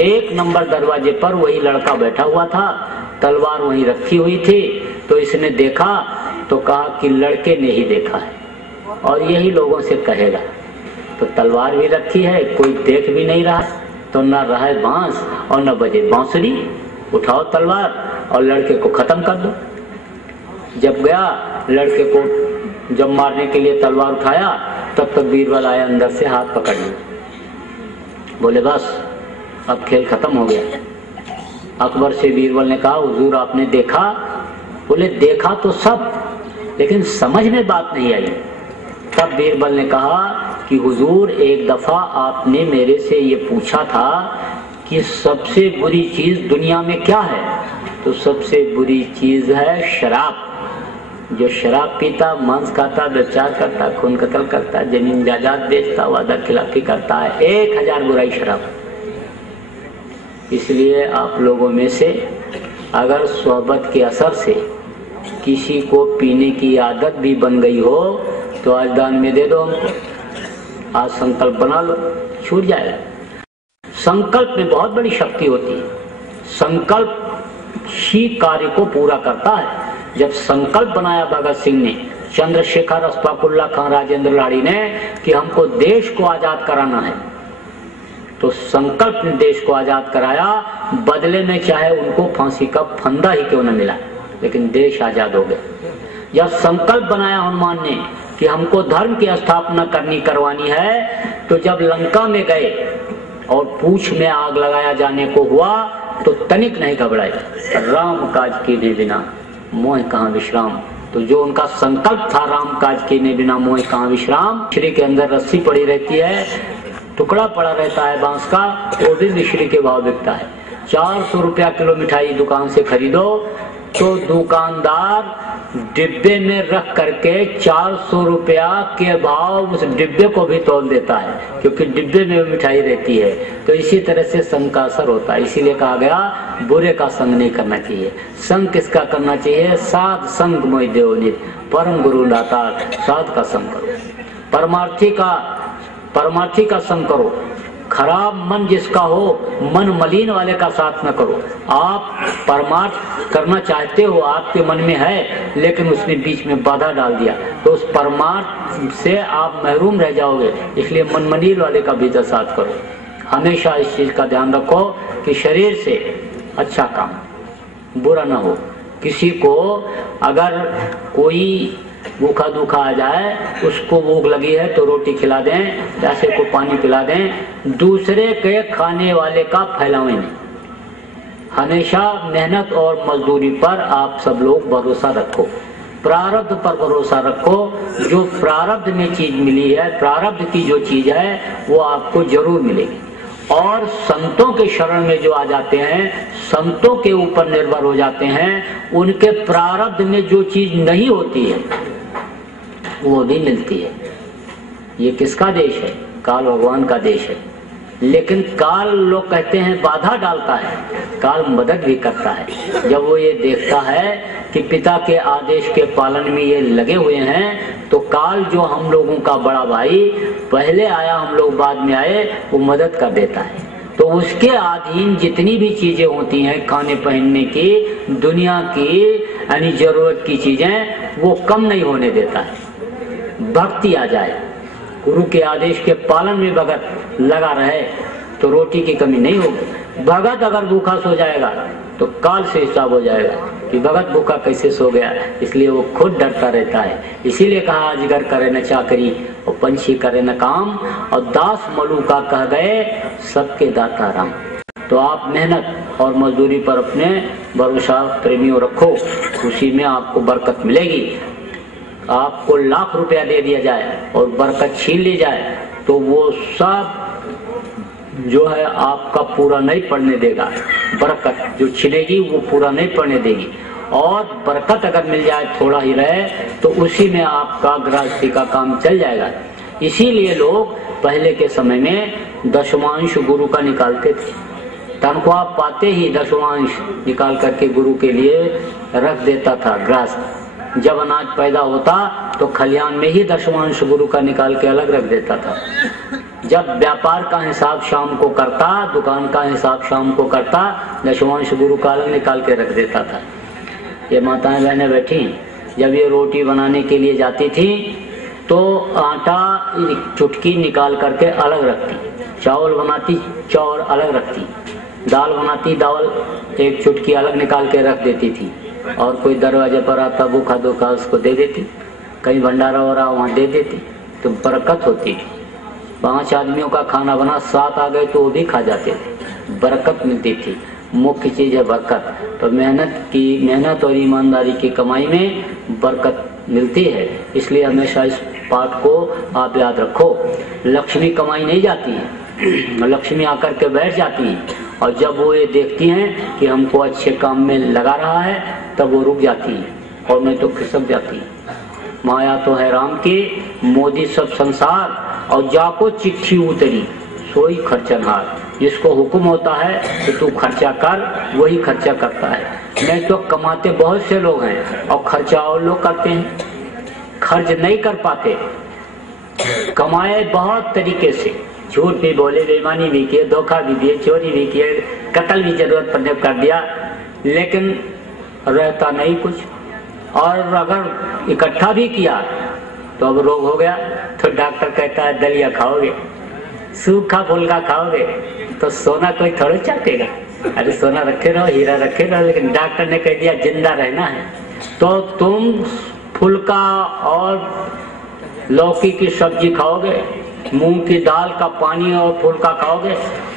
1 नंबर दरवाजे पर वही लड़का बैठा हुआ था, तलवार वहीं रखी हुई थी। तो इसने देखा तो कहा कि लड़के ने ही देखा है और यही लोगों से कहेगा। तो तलवार भी रखी है, कोई देख भी नहीं रहा, तो न रहा बांस और न बजे बांसुरी, उठाओ तलवार और लड़के को खत्म कर दो। जब गया लड़के को जब मारने के लिए तलवार उठाया, तब तक बीरबल आया, अंदर से हाथ पकड़ लिया, बोले बस अब खेल खत्म हो गया। अकबर से बीरबल ने कहा हुजूर आपने देखा? बोले देखा तो सब, लेकिन समझ में बात नहीं आई। तब बीरबल ने कहा कि हुजूर एक दफा आपने मेरे से ये पूछा था कि सबसे बुरी चीज दुनिया में क्या है, तो सबसे बुरी चीज है शराब। जो शराब पीता, मांस खाता, व्यभिचार करता, खून कत्ल करता, जमीन जायदाद बेचता, वादा खिलाफी करता है, 1000 बुराई शराब। इसलिए आप लोगों में से अगर सोहबत के असर से किसी को पीने की आदत भी बन गई हो तो आज दान में दे दो हमको, आज संकल्प बना लो, छूट जाएगा। संकल्प में बहुत बड़ी शक्ति होती है, संकल्प ही कार्य को पूरा करता है। जब संकल्प बनाया भगत सिंह ने, चंद्रशेखर, अशफाकुल्लाह खान, राजेंद्र लाड़ी ने कि हमको देश को आजाद कराना है, तो संकल्प ने देश को आजाद कराया। बदले में चाहे उनको फांसी का फंदा ही क्यों न मिला, लेकिन देश आजाद हो गया। जब संकल्प बनाया हनुमान ने कि हमको धर्म की स्थापना करवानी है, तो जब लंका में गए और पूंछ में आग लगाया जाने को हुआ तो तनिक नहीं घबराए। राम काज कीने बिना मोह कहाँ विश्राम। तो जो उनका संकल्प था राम काज कीने बिना मोह कहाँ विश्राम, श्री के अंदर रस्सी पड़ी रहती है, टुकड़ा पड़ा रहता है बांस का, वो भी मिश्री के भाव बिकता है। 400 रुपया किलो मिठाई दुकान से खरीदो तो दुकानदार डिब्बे में रख करके 400 रुपया के भाव उस डिब्बे को भी तोल देता है, क्योंकि डिब्बे में मिठाई रहती है। तो इसी तरह से संग का असर होता है। इसीलिए कहा गया बुरे का संग नहीं करना चाहिए। संग किसका करना चाहिए? साध संग मोहि देवनित, परम गुरु दाता, साध का संग करो, परमार्थी का संग करो। खराब मन जिसका हो, मन मलिन वाले का साथ न करो। आप परमार्थ करना चाहते हो, आपके मन में है, लेकिन उसने बीच में बाधा डाल दिया, तो उस परमार्थ से आप महरूम रह जाओगे। इसलिए मन मलिन वाले का भी साथ करो। हमेशा इस चीज का ध्यान रखो कि शरीर से अच्छा काम बुरा ना हो। किसी को अगर कोई भूखा दूखा आ जाए, उसको भूख लगी है तो रोटी खिला दें, प्यासे को पानी पिला दें, दूसरे के खाने वाले का फैलावें नहीं। हमेशा मेहनत और मजदूरी पर आप सब लोग भरोसा रखो, प्रारब्ध पर भरोसा रखो। जो प्रारब्ध में चीज मिली है, प्रारब्ध की जो चीज है वो आपको जरूर मिलेगी। और संतों के शरण में जो आ जाते हैं, संतों के ऊपर निर्भर हो जाते हैं, उनके प्रारब्ध में जो चीज नहीं होती है वो भी मिलती है। ये किसका देश है? काल भगवान का देश है। लेकिन काल लोग कहते हैं बाधा डालता है, काल मदद भी करता है। जब वो ये देखता है कि पिता के आदेश के पालन में ये लगे हुए हैं, तो काल जो हम लोगों का बड़ा भाई पहले आया, हम लोग बाद में आए, वो मदद कर देता है। तो उसके अधीन जितनी भी चीजें होती हैं, खाने पहनने की, दुनिया की यानी जरूरत की चीजें, वो कम नहीं होने देता है। भक्ति आ जाए, गुरु के आदेश के पालन में भगत लगा रहे तो रोटी की कमी नहीं होगी। भगत अगर भूखा सो जाएगा तो काल से हिसाब हो जाएगा कि भगत भूखा कैसे सो गया। इसलिए वो खुद डरता रहता है। इसीलिए कहा अजगर करे न चाकरी और पंछी करे न काम, और दास मलूका कह गए सबके दाता राम। तो आप मेहनत और मजदूरी पर अपने भरोसा प्रेमियों रखो, उसी में आपको बरकत मिलेगी। आपको लाख रुपया दे दिया जाए और बरकत छीन ली जाए तो वो सब जो है आपका पूरा नहीं पड़ने देगा। बरकत जो छिलेगी वो पूरा नहीं पड़ने देगी। और बरकत अगर मिल जाए, थोड़ा ही रहे, तो उसी में आपका गृहस्थी का काम चल जाएगा। इसीलिए लोग पहले के समय में दशमांश गुरु का निकालते थे। तनख्वाह पाते ही दशमांश निकाल करके गुरु के लिए रख देता था गृहस्थ। जब अनाज पैदा होता तो खलियान में ही दशमांश गुरु का निकाल के अलग रख देता था। जब व्यापार का हिसाब शाम को करता, दुकान का हिसाब शाम को करता, दशवांश गुरु का अलग निकाल के रख देता था। ये माताएं बहनें बैठी, जब ये रोटी बनाने के लिए जाती थी तो आटा चुटकी निकाल करके अलग रखती, चावल बनाती चावल अलग रखती, दाल बनाती दाल एक चुटकी अलग निकाल के रख देती थी, और कोई दरवाजे पर आता भूखा धोखा उसको दे देती, कहीं भंडारा हो रहा वहाँ दे देती, तो बरकत होती थी। 5 आदमियों का खाना बना, 7 आ गए तो वो भी खा जाते थे, बरकत मिलती थी। मुख्य चीज है बरकत। तो मेहनत और ईमानदारी की कमाई में बरकत मिलती है, इसलिए हमेशा इस पाठ को आप याद रखो। लक्ष्मी कमाई नहीं जाती है, लक्ष्मी आकर के बैठ जाती है, और जब वो ये देखती हैं कि हमको अच्छे काम में लगा रहा है तब वो रुक जाती है, और नहीं तो खिसक जाती है। माया तो है राम की, मोदी सब संसार, और जाको चिट्ठी उतरी सोई खर्चनहार। जिसको हुक्म होता है कि तू खर्चा कर, वही खर्चा करता है। नहीं तो कमाते बहुत से लोग हैं और खर्चा और लोग करते हैं, खर्च नहीं कर पाते। कमाए बहुत तरीके से, झूठ भी बोले, बेईमानी भी किए, धोखा भी दिए, चोरी भी किए, कत्ल भी जरूरत पड़ने कर दिया, लेकिन रहता नहीं कुछ। और अगर इकट्ठा भी किया तो अब रोग हो गया तो डॉक्टर कहता है दलिया खाओगे, सूखा फुल्का खाओगे, तो सोना कोई थोड़े चाटेगा। अरे सोना रखे रहो, हीरा रखे रहो, लेकिन डॉक्टर ने कह दिया जिंदा रहना है, तो तुम फुल्का और लौकी की सब्जी खाओगे, मूंग की दाल का पानी और फुल्का खाओगे,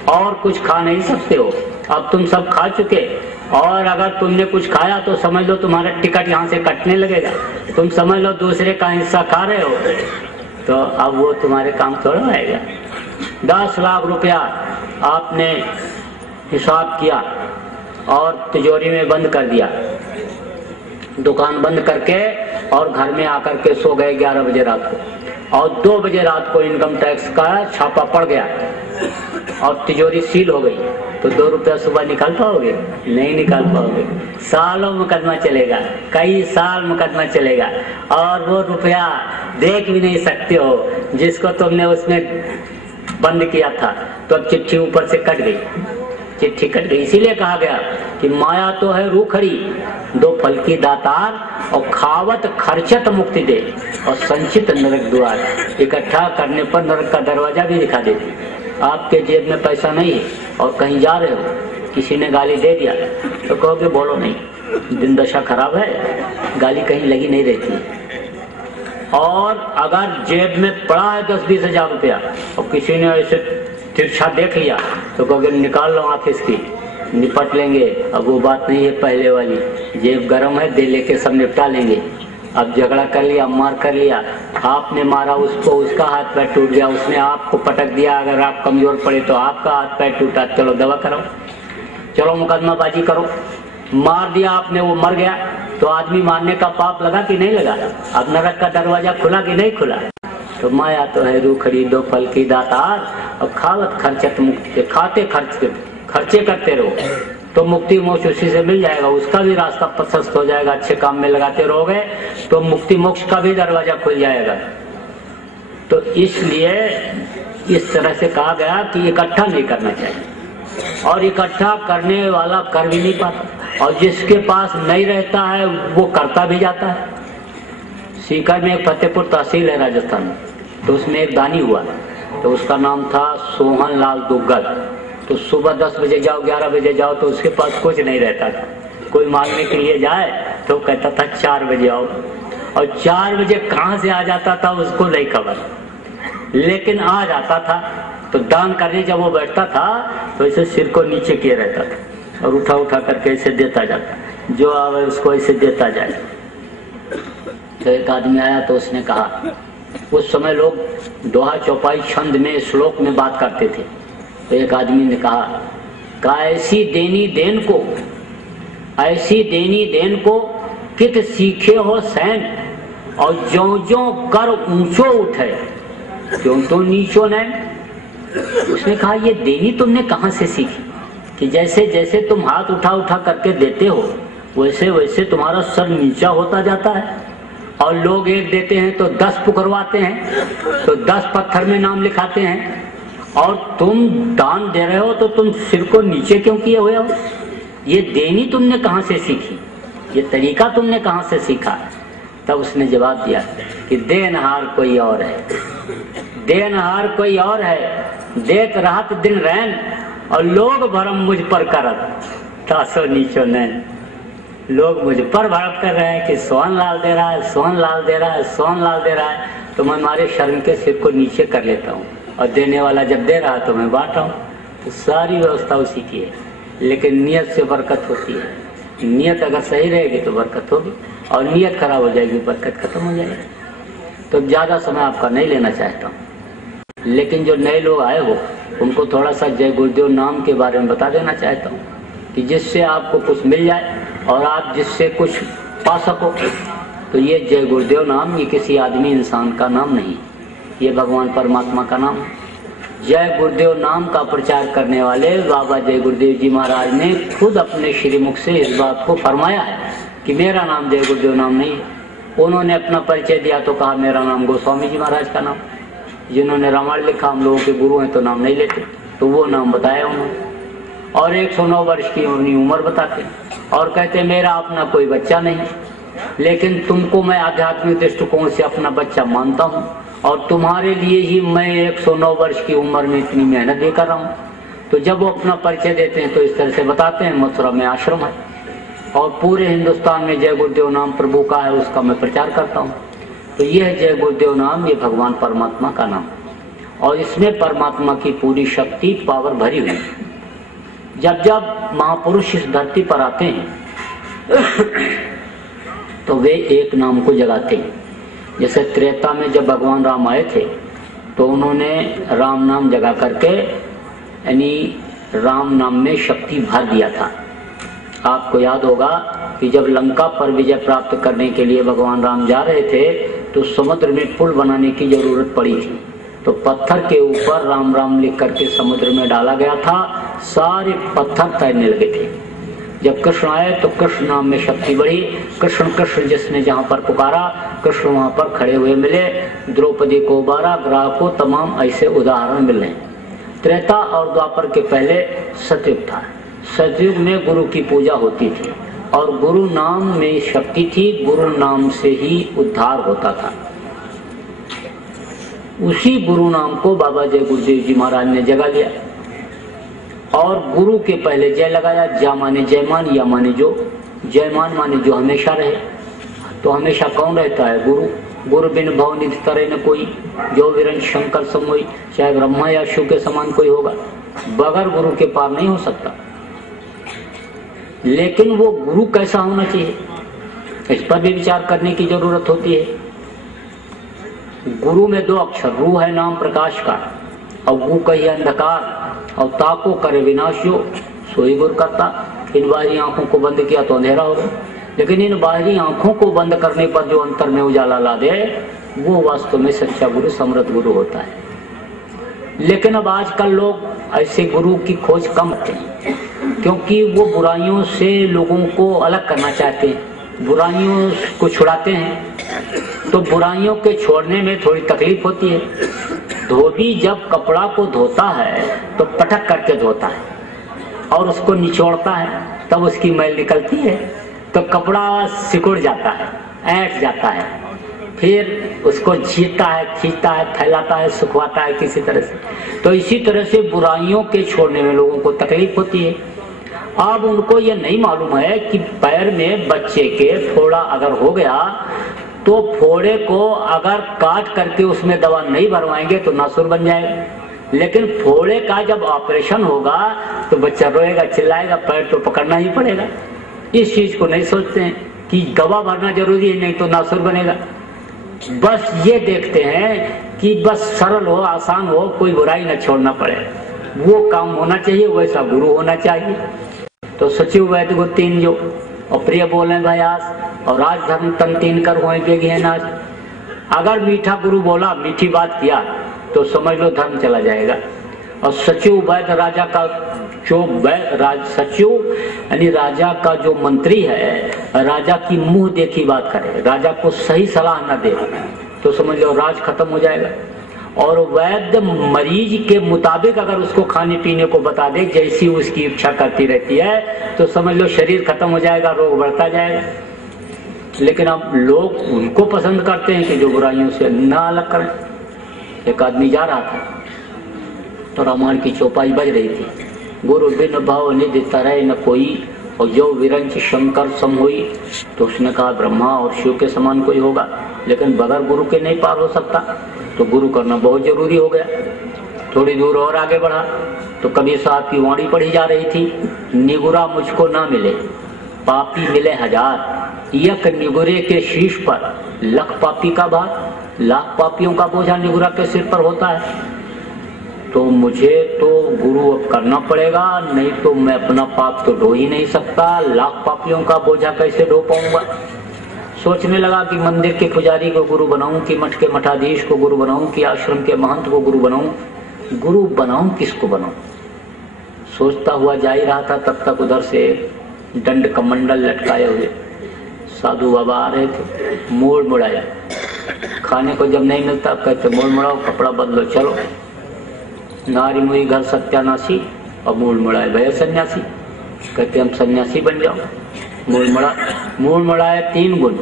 और कुछ खा नहीं सकते हो। अब तुम सब खा चुके, और अगर तुमने कुछ खाया तो समझ लो तुम्हारा टिकट यहाँ से कटने लगेगा, तुम समझ लो दूसरे का हिस्सा खा रहे हो, तो अब वो तुम्हारे काम थोड़ा आएगा। 10 लाख रुपया आपने हिसाब किया और तिजोरी में बंद कर दिया, दुकान बंद करके, और घर में आकर के सो गए 11 बजे रात को, और 2 बजे रात को इनकम टैक्स का छापा पड़ गया और तिजोरी सील हो गई, तो 2 रुपया सुबह निकाल पाओगे? नहीं निकाल पाओगे। सालों मुकदमा चलेगा, कई साल मुकदमा चलेगा, और वो रुपया देख भी नहीं सकते हो जिसको तुमने उसमें बंद किया था। तो अब चिट्ठी ऊपर से कट गई, चिट्ठी कट गई। इसीलिए कहा गया कि माया तो है रूखड़ी, 2 फल की दातार, और खावत खर्चत मुक्ति दे, और संचित नरक द्वार। इकट्ठा करने पर नरक का दरवाजा भी दिखा देती। आपके जेब में पैसा नहीं है और कहीं जा रहे हो, किसी ने गाली दे दिया तो कहोगे बोलो नहीं, दिन दशा खराब है, गाली कहीं लगी नहीं रहती है। और अगर जेब में पड़ा है 10-20 हजार रुपया और किसी ने ऐसे तिरछा देख लिया तो कहोगे निकाल लो ऑफिस की, निपट लेंगे। अब वो बात नहीं है पहले वाली, जेब गरम है, दे लेके सब निपटा लेंगे। अब झगड़ा कर लिया, मार कर लिया, आपने मारा उसको, उसका हाथ पैर टूट गया, उसने आपको पटक दिया, अगर आप कमजोर पड़े तो आपका हाथ पैर टूटा, चलो दवा कराओ, चलो मुकदमाबाजी करो। मार दिया आपने, वो मर गया, तो आदमी मारने का पाप लगा कि नहीं लगा? अब नरक का दरवाजा खुला कि नहीं खुला? तो माया तो है रूखड़ी, 2 फल की दातार, और खावत खर्चत मुक्ति, खाते खर्चे करते रहो तो मुक्ति मोक्ष उसी से मिल जाएगा, उसका भी रास्ता प्रशस्त हो जाएगा। अच्छे काम में लगाते रहोगे तो मुक्ति मोक्ष का भी दरवाजा खुल जाएगा। तो इसलिए इस तरह से कहा गया कि इकट्ठा नहीं करना चाहिए, और इकट्ठा करने वाला कर भी नहीं पाता, और जिसके पास नहीं रहता है वो करता भी जाता है। सीकर में एक फतेहपुर तहसील है राजस्थान में, तो उसमें एक दानी हुआ, तो उसका नाम था सोहन लाल दुग्गल। तो सुबह 10 बजे जाओ, 11 बजे जाओ, तो उसके पास कुछ नहीं रहता था। कोई मांगने के लिए जाए तो कहता था 4 बजे आओ, और 4 बजे कहाँ से आ जाता था उसको नहीं खबर, लेकिन आ जाता था। तो दान करने जब वो बैठता था तो ऐसे सिर को नीचे किए रहता था, और उठा उठा करके ऐसे देता जाता, जो आवे उसको ऐसे देता जाए। तो एक आदमी आया तो उसने कहा, उस समय लोग दोहा चौपाई छंद में श्लोक में बात करते थे। तो एक आदमी ने कहा ऐसी देनी देन को कित सीखे हो सैन, और जो जो कर ऊंचो उठे क्यों तो नीचो नैन। उसने कहा ये देनी तुमने कहाँ से सीखी कि जैसे जैसे तुम हाथ उठा उठा करके देते हो वैसे वैसे तुम्हारा सर नीचा होता जाता है, और लोग एक देते हैं तो 10 पुकरवाते हैं, तो 10 पत्थर में नाम लिखाते हैं, और तुम दान दे रहे हो तो तुम सिर को नीचे क्यों किए हुए हो? ये देनी तुमने कहां से सीखी? ये तरीका तुमने कहां से सीखा? तब उसने जवाब दिया कि देनहार कोई और है, देनहार कोई और है, देत रात दिन रैन और लोग भरम मुझ पर करत तासो नीचो नैन। लोग मुझ पर भड़क कर रहे हैं कि सोहन लाल दे रहा है, सोहन लाल दे रहा है, सोहन लाल दे रहा है, तो मैं हमारे शर्म के सिर को नीचे कर लेता हूँ और देने वाला जब दे रहा तो मैं बांटा हूँ। तो सारी व्यवस्था उसी की है, लेकिन नियत से बरकत होती है। नियत अगर सही रहेगी तो बरकत होगी, और नियत खराब हो जाएगी बरकत खत्म हो जाएगी। तो ज्यादा समय आपका नहीं लेना चाहता हूँ, लेकिन जो नए लोग आए हो उनको थोड़ा सा जय गुरुदेव नाम के बारे में बता देना चाहता हूँ कि जिससे आपको कुछ मिल जाए और आप जिससे कुछ पा सको। तो ये जय गुरुदेव नाम ये किसी आदमी इंसान का नाम नहीं, ये भगवान परमात्मा का नाम है। जय गुरुदेव नाम का प्रचार करने वाले बाबा जय गुरुदेव जी महाराज ने खुद अपने श्रीमुख से इस बात को फरमाया है कि मेरा नाम जय गुरुदेव नाम नहीं है। उन्होंने अपना परिचय दिया तो कहा मेरा नाम गोस्वामी जी महाराज का नाम। जिन्होंने रामायण लिखा हम लोगों के गुरु हैं तो नाम नहीं लेते, तो वो नाम बताया उन्होंने। और 109 वर्ष की अपनी उम्र बताते और कहते मेरा अपना कोई बच्चा नहीं, लेकिन तुमको मैं आध्यात्मिक दृष्टिकोण से अपना बच्चा मानता हूँ और तुम्हारे लिए ही मैं 109 वर्ष की उम्र में इतनी मेहनत भी कर रहा हूँ। तो जब वो अपना परिचय देते हैं तो इस तरह से बताते हैं मथुरा में आश्रम है और पूरे हिंदुस्तान में जय गुरुदेव नाम प्रभु का है, उसका मैं प्रचार करता हूँ। तो ये है जय गुरुदेव नाम, ये भगवान परमात्मा का नाम और इसमें परमात्मा की पूरी शक्ति पावर भरी हुई। जब जब महापुरुष इस धरती पर आते हैं तो वे एक नाम को जगाते हैं। जैसे त्रेता में जब भगवान राम आए थे तो उन्होंने राम नाम जगा करके यानी राम नाम में शक्ति भर दिया था। आपको याद होगा कि जब लंका पर विजय प्राप्त करने के लिए भगवान राम जा रहे थे तो समुद्र में पुल बनाने की जरूरत पड़ी थी, तो पत्थर के ऊपर राम राम लिख करके समुद्र में डाला गया था। सारे पत्थर तैरने लगे थे। जब कृष्ण आए तो कृष्ण नाम में शक्ति बढ़ी। कृष्ण कृष्ण जिसने जहाँ पर पुकारा कृष्ण वहां पर खड़े हुए मिले। द्रौपदी को उबारा, ग्राह को, तमाम ऐसे उदाहरण मिले। त्रेता और द्वापर के पहले सतयुग था। सतयुग में गुरु की पूजा होती थी और गुरु नाम में शक्ति थी, गुरु नाम से ही उद्धार होता था। उसी गुरु नाम को बाबा जय गुरुदेव जी महाराज ने जगा लिया और गुरु के पहले जय लगाया। जा माने जयमान, या माने जो, जयमान माने जो हमेशा रहे। तो हमेशा कौन रहता है? गुरु। गुरु बिन भव निधि तरह न कोई, जो विरन शंकर समोई, चाहे ब्रह्मा या शिव के समान कोई होगा, बगैर गुरु के पार नहीं हो सकता। लेकिन वो गुरु कैसा होना चाहिए, इस पर भी विचार करने की जरूरत होती है। गुरु में 2 अक्षर, रू है नाम प्रकाश का और गु कही अंधकार और ताको करे विनाश जो, सोई गुरु करता। इन बाहरी आंखों को बंद किया तो अंधेरा होगा, लेकिन इन बाहरी आंखों को बंद करने पर जो अंतर में उजाला ला दे वो वास्तव में सच्चा गुरु, समृद्ध गुरु होता है। लेकिन अब आजकल लोग ऐसे गुरु की खोज कम करते हैं क्योंकि वो बुराइयों से लोगों को अलग करना चाहते हैं, बुराइयों को छुड़ाते हैं। तो बुराइयों के छोड़ने में थोड़ी तकलीफ होती है। धोबी जब कपड़ा को धोता है तो पटक करके धोता है और उसको निचोड़ता है, तब उसकी मैल निकलती है तो कपड़ा सिकुड़ जाता है, ऐंठ जाता है, फिर उसको झींचता है, खींचता है, फैलाता है, सुखवाता है किसी तरह से। तो इसी तरह से बुराइयों के छोड़ने में लोगों को तकलीफ होती है। अब उनको ये नहीं मालूम है कि पैर में बच्चे के फोड़ा अगर हो गया तो फोड़े को अगर काट करके उसमें दवा नहीं भरवाएंगे तो नासुर बन जाएगा, लेकिन फोड़े का जब ऑपरेशन होगा तो बच्चा रोएगा, चिल्लाएगा, पैर तो पकड़ना ही पड़ेगा। इस चीज को नहीं सोचते हैं कि दवा भरना जरूरी है, नहीं तो नासुर बनेगा। बस ये देखते हैं कि बस सरल हो, आसान हो, कोई बुराई न छोड़ना पड़े, वो काम होना चाहिए, वैसा गुरु होना चाहिए। तो सचिव वैद्य को 3 जो और प्रिय बोले भयास और राज धर्म तन 3 कर हुए बेगी है नाज। अगर मीठा गुरु बोला, मीठी बात किया तो समझ लो धर्म चला जाएगा। और सचिव वैद्य राजा का जो सचिव यानी राजा का जो मंत्री है, राजा की मुंह देखी बात करे, राजा को सही सलाह न दे तो समझ लो राज खत्म हो जाएगा। और वैद्य मरीज के मुताबिक अगर उसको खाने पीने को बता दे जैसी उसकी इच्छा करती रहती है तो समझ लो शरीर खत्म हो जाएगा, रोग बढ़ता जाएगा। लेकिन अब लोग उनको पसंद करते हैं कि जो बुराइयों से ना अलग करें। एक आदमी जा रहा था तो रामायण की चौपाई बज रही थी, गुरु बिन भाव निधि तरह न कोई और जो विरंच शंकर सम हुई। तो उसने कहा ब्रह्मा और शिव के समान कोई होगा, लेकिन बगैर गुरु के नहीं पार हो सकता, तो गुरु करना बहुत जरूरी हो गया। थोड़ी दूर और आगे बढ़ा तो कबीर साहब की वाणी पढ़ी जा रही थी, निगुरा मुझको ना मिले पापी मिले हजार, यक निगुरे के शीश पर लख पापी का भार। लाख पापियों का बोझा निगुरा के सिर पर होता है, तो मुझे तो गुरु अब करना पड़ेगा, नहीं तो मैं अपना पाप तो ढो ही नहीं सकता, लाख पापियों का बोझा कैसे ढो पाऊंगा। सोचने लगा कि मंदिर के पुजारी को गुरु बनाऊं कि मठ के मठाधीश को गुरु बनाऊं कि आश्रम के महंत को गुरु बनाऊं, गुरु बनाऊं किसको बनाऊं। सोचता हुआ जा ही रहा था, तब तक उधर से दंड कमंडल लटकाए हुए साधु बाबा आ रहे थे। मोड़ मुड़ाया, खाने को जब नहीं मिलता कहते मोड़ मुड़ाओ, कपड़ा बदलो, चलो। नारी मुई घर सत्यानाशी और मूल मुड़ाए भय सन्यासी, कहते हम सन्यासी बन जाओ। मूल मुड़ाए 3 गुण,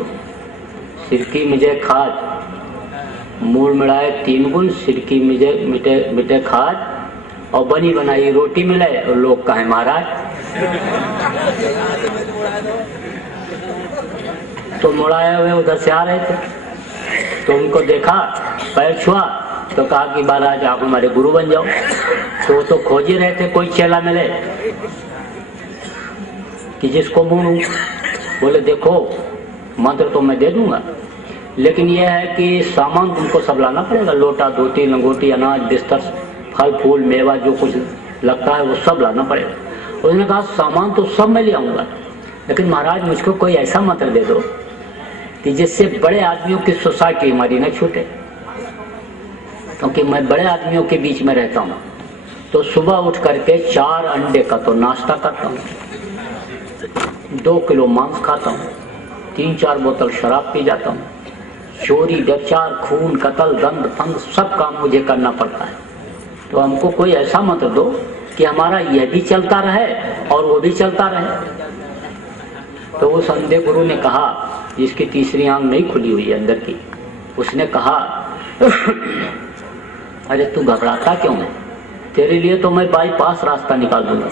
सिर की मिजे खाद। मूल मुड़ाए 3 गुण, सिर की मिटे खाद, और बनी बनाई रोटी मिले और लोग कहे महाराज। तो मुड़ाए हुए उधर से आ रहे थे, तो उनको देखा, पैर छुआ तो कहा कि महाराज आप हमारे गुरु बन जाओ। तो खोज ही रहे थे कोई चेला मिले कि जिसको मूड़ूं। बोले देखो मंत्र तो मैं दे दूंगा, लेकिन यह है कि सामान तुमको सब लाना पड़ेगा, लोटा धोती लंगोटी अनाज बिस्तर फल फूल मेवा जो कुछ लगता है वो सब लाना पड़ेगा। उसने कहा सामान तो सब मैं ले आऊंगा, लेकिन महाराज मुझको कोई ऐसा मंत्र दे दो कि जिससे बड़े आदमियों की सोसाइटी हमारी न छूटे, क्योंकि मैं बड़े आदमियों के बीच में रहता हूँ। तो सुबह उठ करके 4 अंडे का तो नाश्ता करता हूँ, 2 किलो मांस खाता हूँ, 3-4 बोतल शराब पी जाता हूँ, चोरी व्यभिचार खून कत्ल दंड फंद सब काम मुझे करना पड़ता है। तो हमको कोई ऐसा मंत्र दो कि हमारा यह भी चलता रहे और वो भी चलता रहे। तो उस अंधे गुरु ने कहा, जिसकी तीसरी आंख नहीं खुली हुई है अंदर की, उसने कहा अरे तू घबराता क्यों है, तेरे लिए तो मैं बाईपास रास्ता निकाल दूंगा।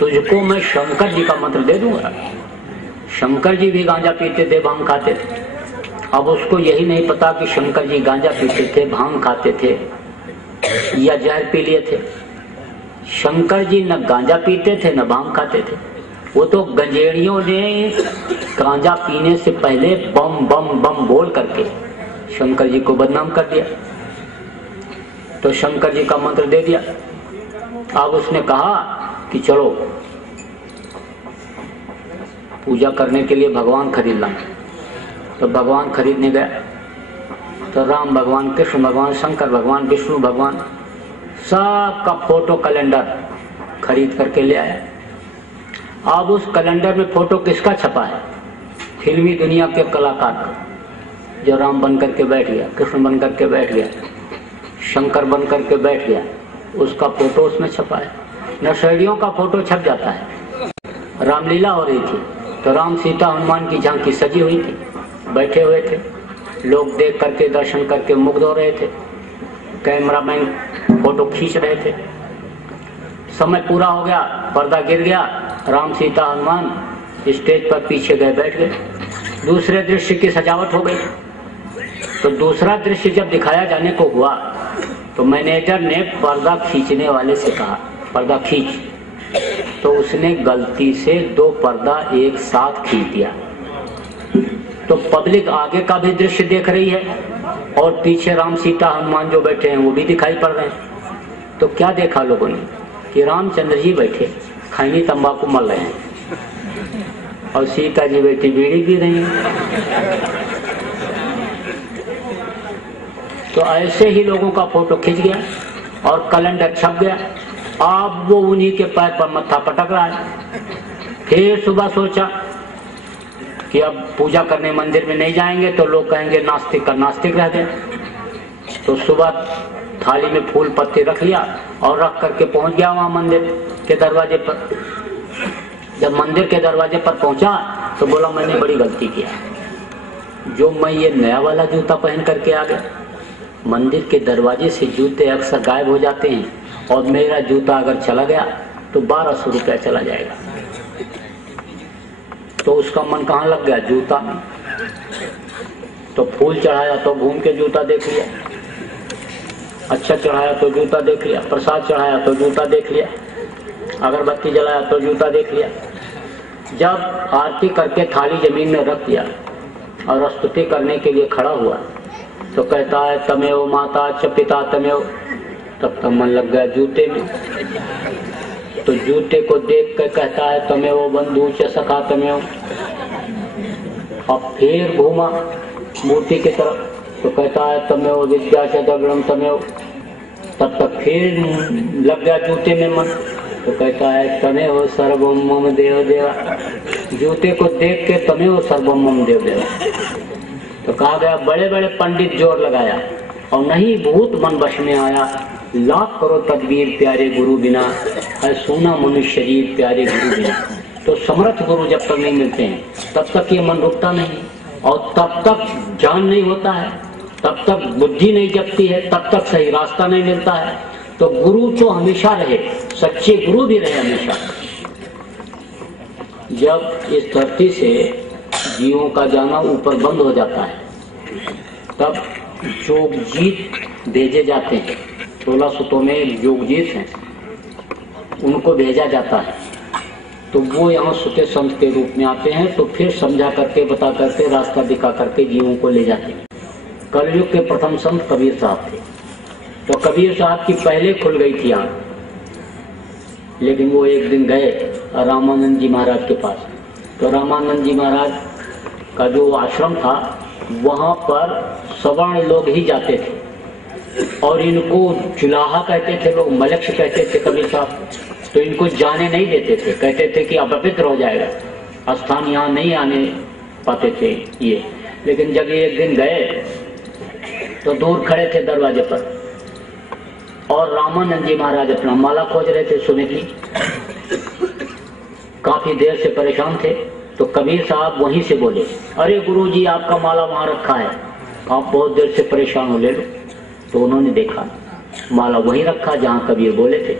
तुझको मैं शंकर जी का मंत्र दे दूंगा। शंकर जी भी गांजा पीते थे, भांग खाते थे। अब उसको यही नहीं पता कि शंकर जी गांजा पीते थे, भांग खाते थे या जहर पी लिए थे। शंकर जी न गांजा पीते थे न भांग खाते थे, वो तो गंजेड़ियों ने गांजा पीने से पहले बम बम बम बोल करके शंकर जी को बदनाम कर दिया। तो शंकर जी का मंत्र दे दिया। अब उसने कहा कि चलो पूजा करने के लिए भगवान खरीद ला। तो भगवान खरीदने गया तो राम भगवान, कृष्ण भगवान, शंकर भगवान, विष्णु भगवान सबका फोटो कैलेंडर खरीद करके ले आया। अब उस कैलेंडर में फोटो किसका छपा है? फिल्मी दुनिया के कलाकार का, जो राम बन करके बैठ गया, कृष्ण बन करके बैठ गया, शंकर बन करके बैठ गया, उसका फोटो उसमें छपा है। नशेड़ियों का फोटो छप जाता है। रामलीला हो रही थी तो राम सीता हनुमान की झांकी सजी हुई थी, बैठे हुए थे, लोग देख करके दर्शन करके मुग्ध हो रहे थे, कैमरामैन फोटो खींच रहे थे। समय पूरा हो गया, पर्दा गिर गया, राम सीता हनुमान स्टेज पर पीछे गए बैठ गए। दूसरे दृश्य की सजावट हो गई। तो दूसरा दृश्य जब दिखाया जाने को हुआ तो मैनेजर ने पर्दा खींचने वाले से कहा पर्दा खींच, तो उसने गलती से 2 पर्दा एक साथ खींच दिया। तो पब्लिक आगे का भी दृश्य देख रही है और पीछे राम सीता हनुमान जो बैठे हैं वो भी दिखाई पड़ रहे हैं। तो क्या देखा लोगों ने कि रामचंद्र जी बैठे खैनी तंबाकू मल रहे हैं और सीता जी बैठी बीड़ी पी रही है। तो ऐसे ही लोगों का फोटो खिंच गया और कैलेंडर छप गया। अब वो उन्हीं के पैर पर मत्था पटक रहा है। फिर सुबह सोचा कि अब पूजा करने मंदिर में नहीं जाएंगे तो लोग कहेंगे नास्तिक का नास्तिक रह गए। तो सुबह थाली में फूल पत्ते रख लिया और रख करके पहुंच गया वहां मंदिर के दरवाजे पर। जब मंदिर के दरवाजे पर पहुंचा तो बोला मैंने बड़ी गलती किया, जो मैं ये नया वाला जूता पहन करके आ गया। मंदिर के दरवाजे से जूते अक्सर गायब हो जाते हैं और मेरा जूता अगर चला गया तो 1200 रुपया चला जाएगा। तो उसका मन कहाँ लग गया? जूता में। तो फूल चढ़ाया तो घूम के जूता देख लिया, अच्छा चढ़ाया तो जूता देख लिया, प्रसाद चढ़ाया तो जूता देख लिया, अगरबत्ती जलाया तो जूता देख लिया। जब आरती करके थाली जमीन में रख दिया और स्तुति करने के लिए खड़ा हुआ तो कहता है तमेव माता च पिता तमेव। तब तक मन लग गया जूते में। तो जूते को देख कर कहता है तमेव बंधु च सखा तमेव। अब फिर घूमा मूर्ति की तरफ तो कहता है तमेव विद्या च दग्रम तमेव। तब तक फिर लग गया जूते में मन तो कहता है तमेव सर्वम मम देव देवा। जूते को देख के तमेव सर्वम मम देव देवा। तो कहा गया बड़े बड़े पंडित जोर लगाया और नहीं भूत मन वश में आया। लाख करो तदबीर प्यारे गुरु बिना, है सोना मनुष्य शरीर प्यारे गुरु बिना। तो समर्थ गुरु जब तक नहीं मिलते हैं तब तक ये मन रुकता नहीं और तब तक ज्ञान नहीं होता है, तब तक बुद्धि नहीं जगती है, तब तक सही रास्ता नहीं मिलता है। तो गुरु तो हमेशा रहे, सच्चे गुरु भी रहे हमेशा। जब इस धरती से जीवों का जाना ऊपर बंद हो जाता है तब जोगजीत भेजे जाते हैं। 16 सुतों में जोगजीत हैं, उनको भेजा जाता है। तो वो यहाँ सुते संत के रूप में आते हैं तो फिर समझा करके बता करके रास्ता दिखा करके जीवों को ले जाते हैं। कलयुग के प्रथम संत कबीर साहब थे। तो कबीर साहब की पहले खुल गई थी आँख, लेकिन वो एक दिन गए रामानंद जी महाराज के पास। तो रामानंद जी महाराज का जो आश्रम था वहां पर सवर्ण लोग ही जाते थे और इनको चुलाहा कहते थे लोग, मलक्ष कहते थे कबीर साहब। तो इनको जाने नहीं देते थे, कहते थे कि अपवित्र हो जाएगा, स्थान यहाँ नहीं आने पाते थे ये। लेकिन जब ये एक दिन गए तो दूर खड़े थे दरवाजे पर और रामानंद जी महाराज अपना माला खोज रहे थे सोने की। काफी देर से परेशान थे तो कबीर साहब वहीं से बोले, अरे गुरुजी आपका माला वहां रखा है, आप बहुत देर से परेशान हो, ले लो। तो उन्होंने देखा माला वहीं रखा जहां कबीर बोले थे।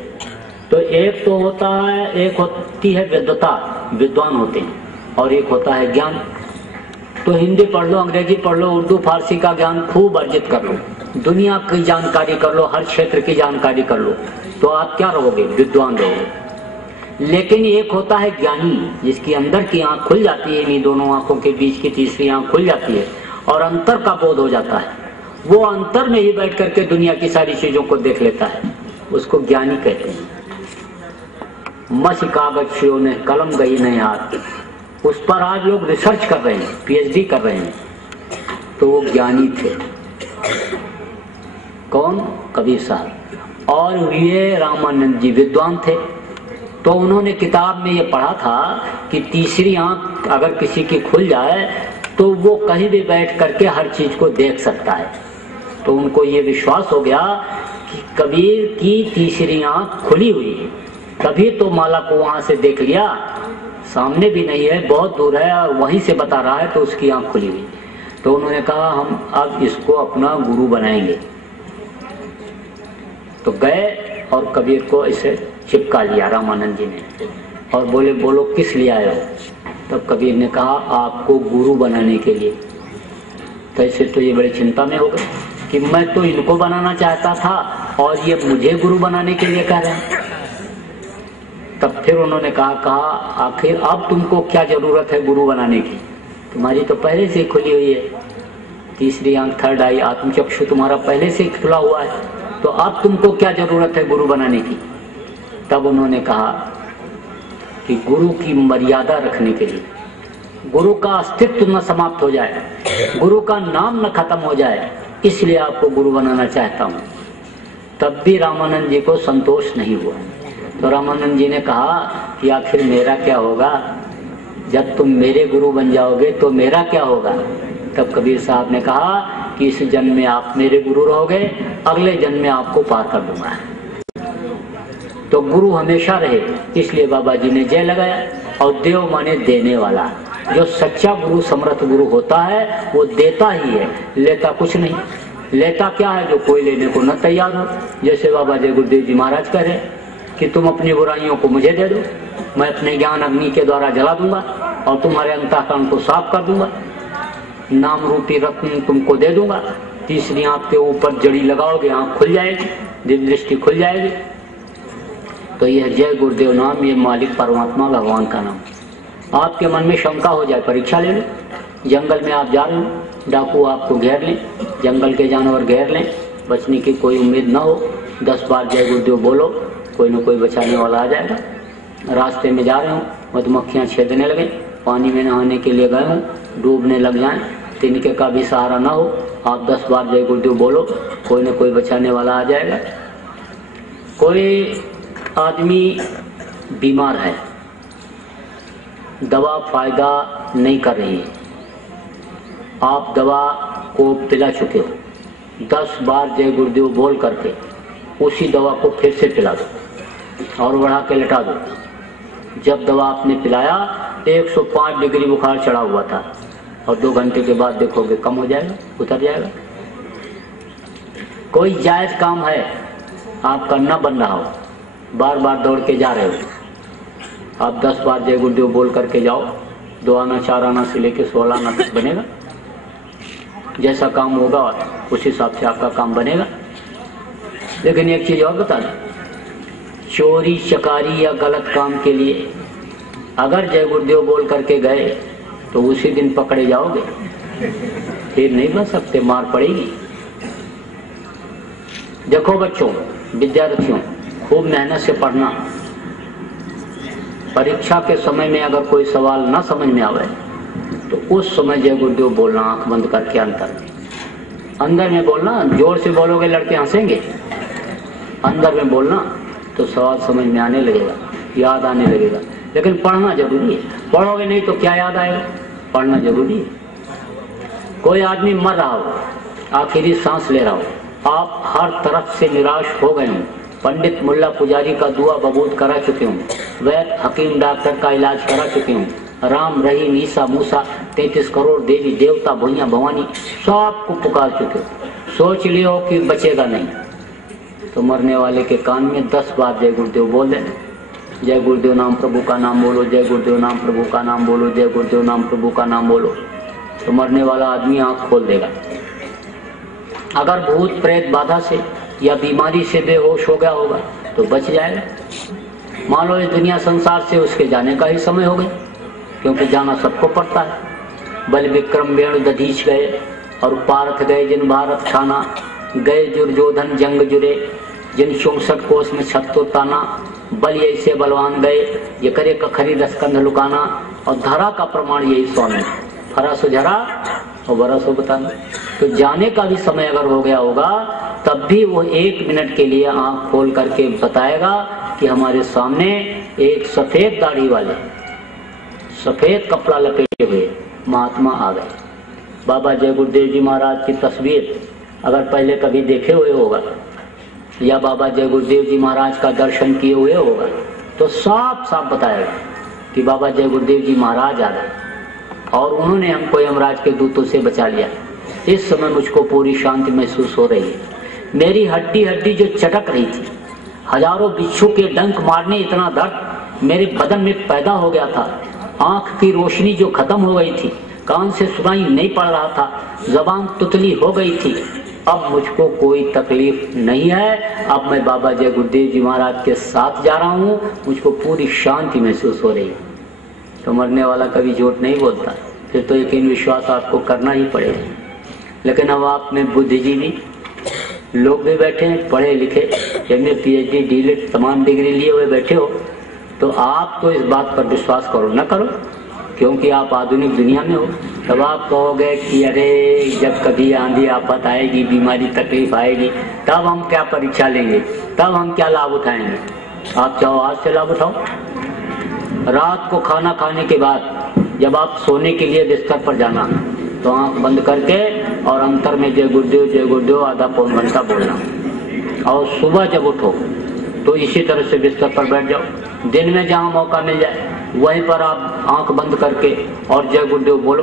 तो एक तो होता है, एक होती है विद्वता, विद्वान होते हैं, और एक होता है ज्ञान। तो हिंदी पढ़ लो, अंग्रेजी पढ़ लो, उर्दू फारसी का ज्ञान खूब अर्जित कर लो, दुनिया की जानकारी कर लो, हर क्षेत्र की जानकारी कर लो, तो आप क्या रहोगे? विद्वान रहोगे। लेकिन एक होता है ज्ञानी, जिसकी अंदर की आंख खुल जाती है, इन्हीं दोनों आंखों के बीच की तीसरी आंख खुल जाती है और अंतर का बोध हो जाता है। वो अंतर में ही बैठ करके दुनिया की सारी चीजों को देख लेता है, उसको ज्ञानी कहते हैं। मसी कागज ने कलम गई नहीं हाथ, उस पर आज लोग रिसर्च कर रहे हैं, पीएचडी कर रहे हैं। तो वो ज्ञानी थे। कौन? कबीर साहब। और ये रामानंद जी विद्वान थे। तो उन्होंने किताब में ये पढ़ा था कि तीसरी आंख अगर किसी की खुल जाए तो वो कहीं भी बैठ करके हर चीज को देख सकता है। तो उनको ये विश्वास हो गया कि कबीर की तीसरी आंख खुली हुई है, तभी तो माला को वहां से देख लिया। सामने भी नहीं है, बहुत दूर है और वहीं से बता रहा है, तो उसकी आंख खुली हुई। तो उन्होंने कहा हम अब इसको अपना गुरु बनाएंगे। तो गए और कबीर को इसे चिपका लिया रामानंद जी ने और बोले बोलो किस लिए आए हो? तब कबीर ने कहा आपको गुरु बनाने के लिए। तो ऐसे तो ये बड़ी चिंता में हो गए कि मैं तो इनको बनाना चाहता था और ये मुझे गुरु बनाने के लिए कह रहे हैं। तब फिर उन्होंने कहा आखिर अब तुमको क्या जरूरत है गुरु बनाने की? तुम्हारी तो पहले से ही खुली हुई है, तीसरी आंख, थर्ड आई, आत्मचक्षु तुम्हारा पहले से ही खुला हुआ है, तो अब तुमको क्या जरूरत है गुरु बनाने की? तब उन्होंने कहा कि गुरु की मर्यादा रखने के लिए, गुरु का अस्तित्व न समाप्त हो जाए, गुरु का नाम न खत्म हो जाए, इसलिए आपको गुरु बनाना चाहता हूं। तब भी रामानंद जी को संतोष नहीं हुआ। तो रामानंद जी ने कहा कि आखिर मेरा क्या होगा, जब तुम मेरे गुरु बन जाओगे तो मेरा क्या होगा। तब कबीर साहब ने कहा कि इस जन्म में आप मेरे गुरु रहोगे, अगले जन्म में आपको पार कर दूंगा। तो गुरु हमेशा रहे, इसलिए बाबा जी ने जय लगाया। और देव माने देने वाला। जो सच्चा गुरु समर्थ गुरु होता है वो देता ही है, लेता कुछ नहीं। लेता क्या है, जो कोई लेने को न तैयार हो। जैसे बाबा जय गुरुदेव जी महाराज कह रहे कि तुम अपनी बुराइयों को मुझे दे दो, मैं अपने ज्ञान अग्नि के द्वारा जला दूंगा और तुम्हारे अंतःकरण को साफ कर दूंगा, नाम रूपी रत्न तुमको दे दूंगा। तीसरी आंख के ऊपर जड़ी लगाओगे, आंख खुल जाएगी, दिव्य दृष्टि खुल जाएगी। तो यह जय गुरुदेव नाम, ये मालिक परमात्मा भगवान का नाम। आपके मन में शंका हो जाए, परीक्षा ले लो। जंगल में आप जा रहे हो, डाकू आपको घेर लें, जंगल के जानवर घेर लें, बचने की कोई उम्मीद ना हो। 10 बार जय गुरुदेव बोलो, कोई न कोई बचाने वाला आ जाएगा। रास्ते में जा रहे हो, मधुमक्खियां छेदने लगे, पानी में नहाने के लिए गए हो, डूबने लग जाएं, तिनके का भी सहारा ना हो, आप 10 बार जय गुरुदेव बोलो, कोई न कोई बचाने वाला आ जाएगा। कोई आदमी बीमार है, दवा फायदा नहीं कर रही है, आप दवा को पिला चुके हो, 10 बार जय गुरुदेव बोल करके उसी दवा को फिर से पिला दो और बढ़ा के लटा दो। जब दवा आपने पिलाया 105 डिग्री बुखार चढ़ा हुआ था और 2 घंटे के बाद देखोगे कम हो जाएगा, उतर जाएगा। कोई जायज काम है आपका न बन रहा हो, बार बार दौड़ के जा रहे हो, आप 10 बार जय गुरुदेव बोल करके जाओ, 2 आना 4 आना से लेके 16 आना तक बनेगा। जैसा काम होगा उस हिसाब से आपका काम बनेगा। लेकिन एक चीज और बता दें, चोरी चकारी या गलत काम के लिए अगर जय गुरुदेव बोल करके गए तो उसी दिन पकड़े जाओगे, फिर नहीं बच सकते, मार पड़ेगी। देखो बच्चों, विद्यार्थियों, खूब मेहनत से पढ़ना। परीक्षा के समय में अगर कोई सवाल ना समझ में आवे तो उस समय जय गुरुदेव बोलना, आंख बंद करके अंदर में बोलना। जोर से बोलोगे लड़के हंसेंगे, अंदर में बोलना तो सवाल समझ में आने लगेगा, याद आने लगेगा। लेकिन पढ़ना जरूरी है, पढ़ोगे नहीं तो क्या याद आएगा, पढ़ना जरूरी है। कोई आदमी मर रहा हो, आखिरी सांस ले रहा हो, आप हर तरफ से निराश हो गए हो, पंडित मुल्ला पुजारी का दुआ बबूद करा चुके हूँ, वैद्य हकीम डॉक्टर का इलाज करा चुके हूँ, राम रहीम ईसा मूसा 33 करोड़ देवी देवता भैया भवानी सबको पुकार चुके हो, सोच लियो कि बचेगा नहीं तो मरने वाले के कान में 10 बार जय गुरुदेव बोल देना। जय गुरुदेव नाम प्रभु का नाम बोलो, जय गुरुदेव नाम प्रभु का नाम बोलो, जय गुरुदेव नाम प्रभु का नाम बोलो, तो मरने वाला आदमी आंख खोल देगा। अगर भूत प्रेत बाधा से या बीमारी से बेहोश हो गया होगा तो बच जाएगा। मान लो इस दुनिया संसार से उसके जाने का ही समय हो गया, क्योंकि जाना सबको पड़ता है। बल विक्रम वेणु दधीच गए और पार्थ गए जिन भारत खाना, गए दुर्योधन जंग जुरे जिन 64 कोस में 76 ताना, बल ऐसे बलवान गए ये करे कखरी रसकंध लुकाना, और धरा का प्रमाण यही स्वामी, फरा सुझरा और बरा सो बताना। तो जाने का भी समय अगर हो गया होगा तब भी वो 1 मिनट के लिए आंख खोल करके बताएगा कि हमारे सामने एक सफेद दाढ़ी वाले, सफेद कपड़ा लपेटे हुए महात्मा आ गए। बाबा जय गुरुदेव जी महाराज की तस्वीर अगर पहले कभी देखे हुए होगा या बाबा जय गुरुदेव जी महाराज का दर्शन किए हुए होगा तो साफ साफ बताएगा कि बाबा जय गुरुदेव जी महाराज आ गए और उन्होंने हमको यमराज के दूतों से बचा लिया। इस समय मुझको पूरी शांति महसूस हो रही है। मेरी हड्डी हड्डी जो चटक रही थी, हजारों बिच्छू के डंक मारने इतना दर्द मेरे बदन में पैदा हो गया था, आंख की रोशनी जो खत्म हो गई थी, कान से सुनाई नहीं पड़ रहा था, जबान तुतली हो गई थी, अब मुझको कोई तकलीफ नहीं है। अब मैं बाबा जय गुरुदेव जी महाराज के साथ जा रहा हूँ, मुझको पूरी शांति महसूस हो रही है। तो मरने वाला कभी झूठ नहीं बोलता, फिर तो यकीन विश्वास आपको करना ही पड़ेगा। लेकिन अब आप में बुद्धिजीवी लोग भी बैठे हैं, पढ़े लिखे, एमए पीएचडी डीलिट तमाम डिग्री लिए हुए बैठे हो, तो आप तो इस बात पर विश्वास करो न करो, क्योंकि आप आधुनिक दुनिया में हो। तब आप कहोगे कि अरे जब कभी आंधी आफत आएगी, बीमारी तकलीफ आएगी, तब हम क्या परीक्षा लेंगे, तब हम क्या लाभ उठाएंगे। आप चाहो आज से लाभ उठाओ। रात को खाना खाने के बाद जब आप सोने के लिए बिस्तर पर जाना तो आंख बंद करके और अंतर में जय गुरुदेव आधा पौन घंटा बोलना, और सुबह जब उठो तो इसी तरह से बिस्तर पर बैठ जाओ। दिन में जहाँ मौका मिल जाए वहीं पर आप आंख बंद करके और जय गुरुदेव बोलो,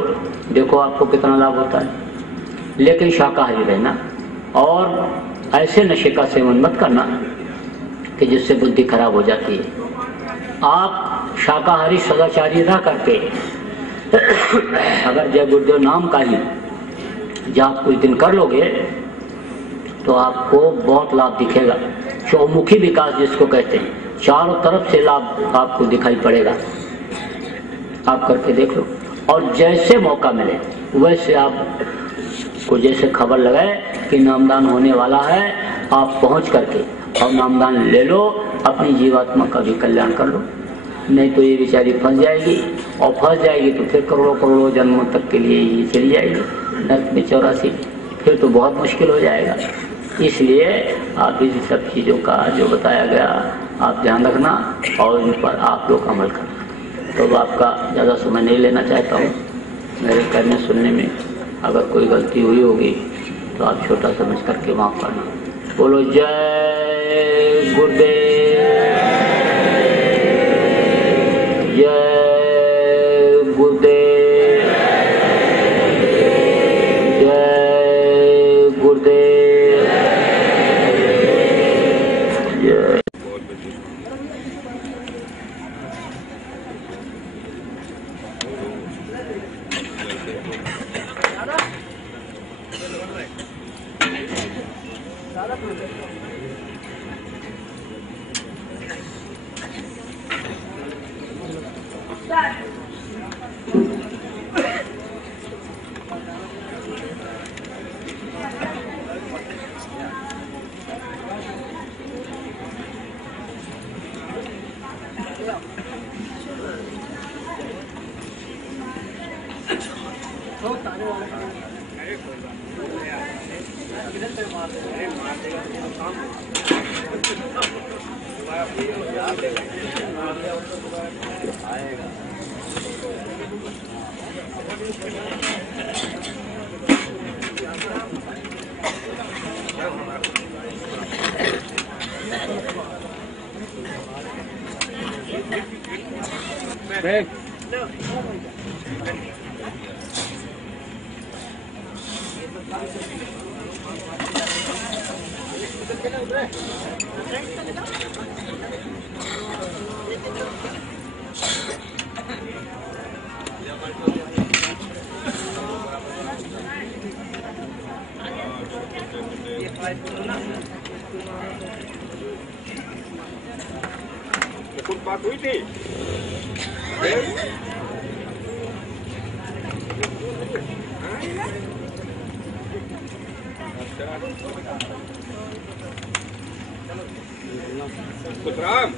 देखो आपको कितना लाभ होता है। लेकिन शाकाहारी रहना और ऐसे नशे का सेवन मत करना कि जिससे बुद्धि खराब हो जाती है। आप शाकाहारी सदाचारी रह करके अगर जय गुरुदेव नाम का ही जाप कुछ दिन कर लोगे तो आपको बहुत लाभ दिखेगा। चौमुखी विकास जिसको कहते हैं, चारों तरफ से लाभ आपको दिखाई पड़ेगा। आप करके देख लो, और जैसे मौका मिले वैसे आप को जैसे खबर लगाए कि नामदान होने वाला है, आप पहुंच करके और नामदान ले लो, अपनी जीवात्मा का भी कल्याण कर लो। नहीं तो ये बेचारी फंस जाएगी, और फंस जाएगी तो फिर करोड़ों करोड़ों जन्मों तक के लिए ये चली जाएगी नर्क में 84, फिर तो बहुत मुश्किल हो जाएगा। इसलिए आप इस सब चीज़ों का जो बताया गया आप ध्यान रखना और इन पर आप लोग अमल करना। तो आपका ज़्यादा समय नहीं लेना चाहता हूँ। मेरे कहने सुनने में अगर कोई गलती हुई होगी तो आप छोटा समझ करके माफ़ करना। बोलो जय गुरुदेव, जय गुरुदेव, जय गुरुदेव, जय। कुछ बात हुई थी? कुछ राम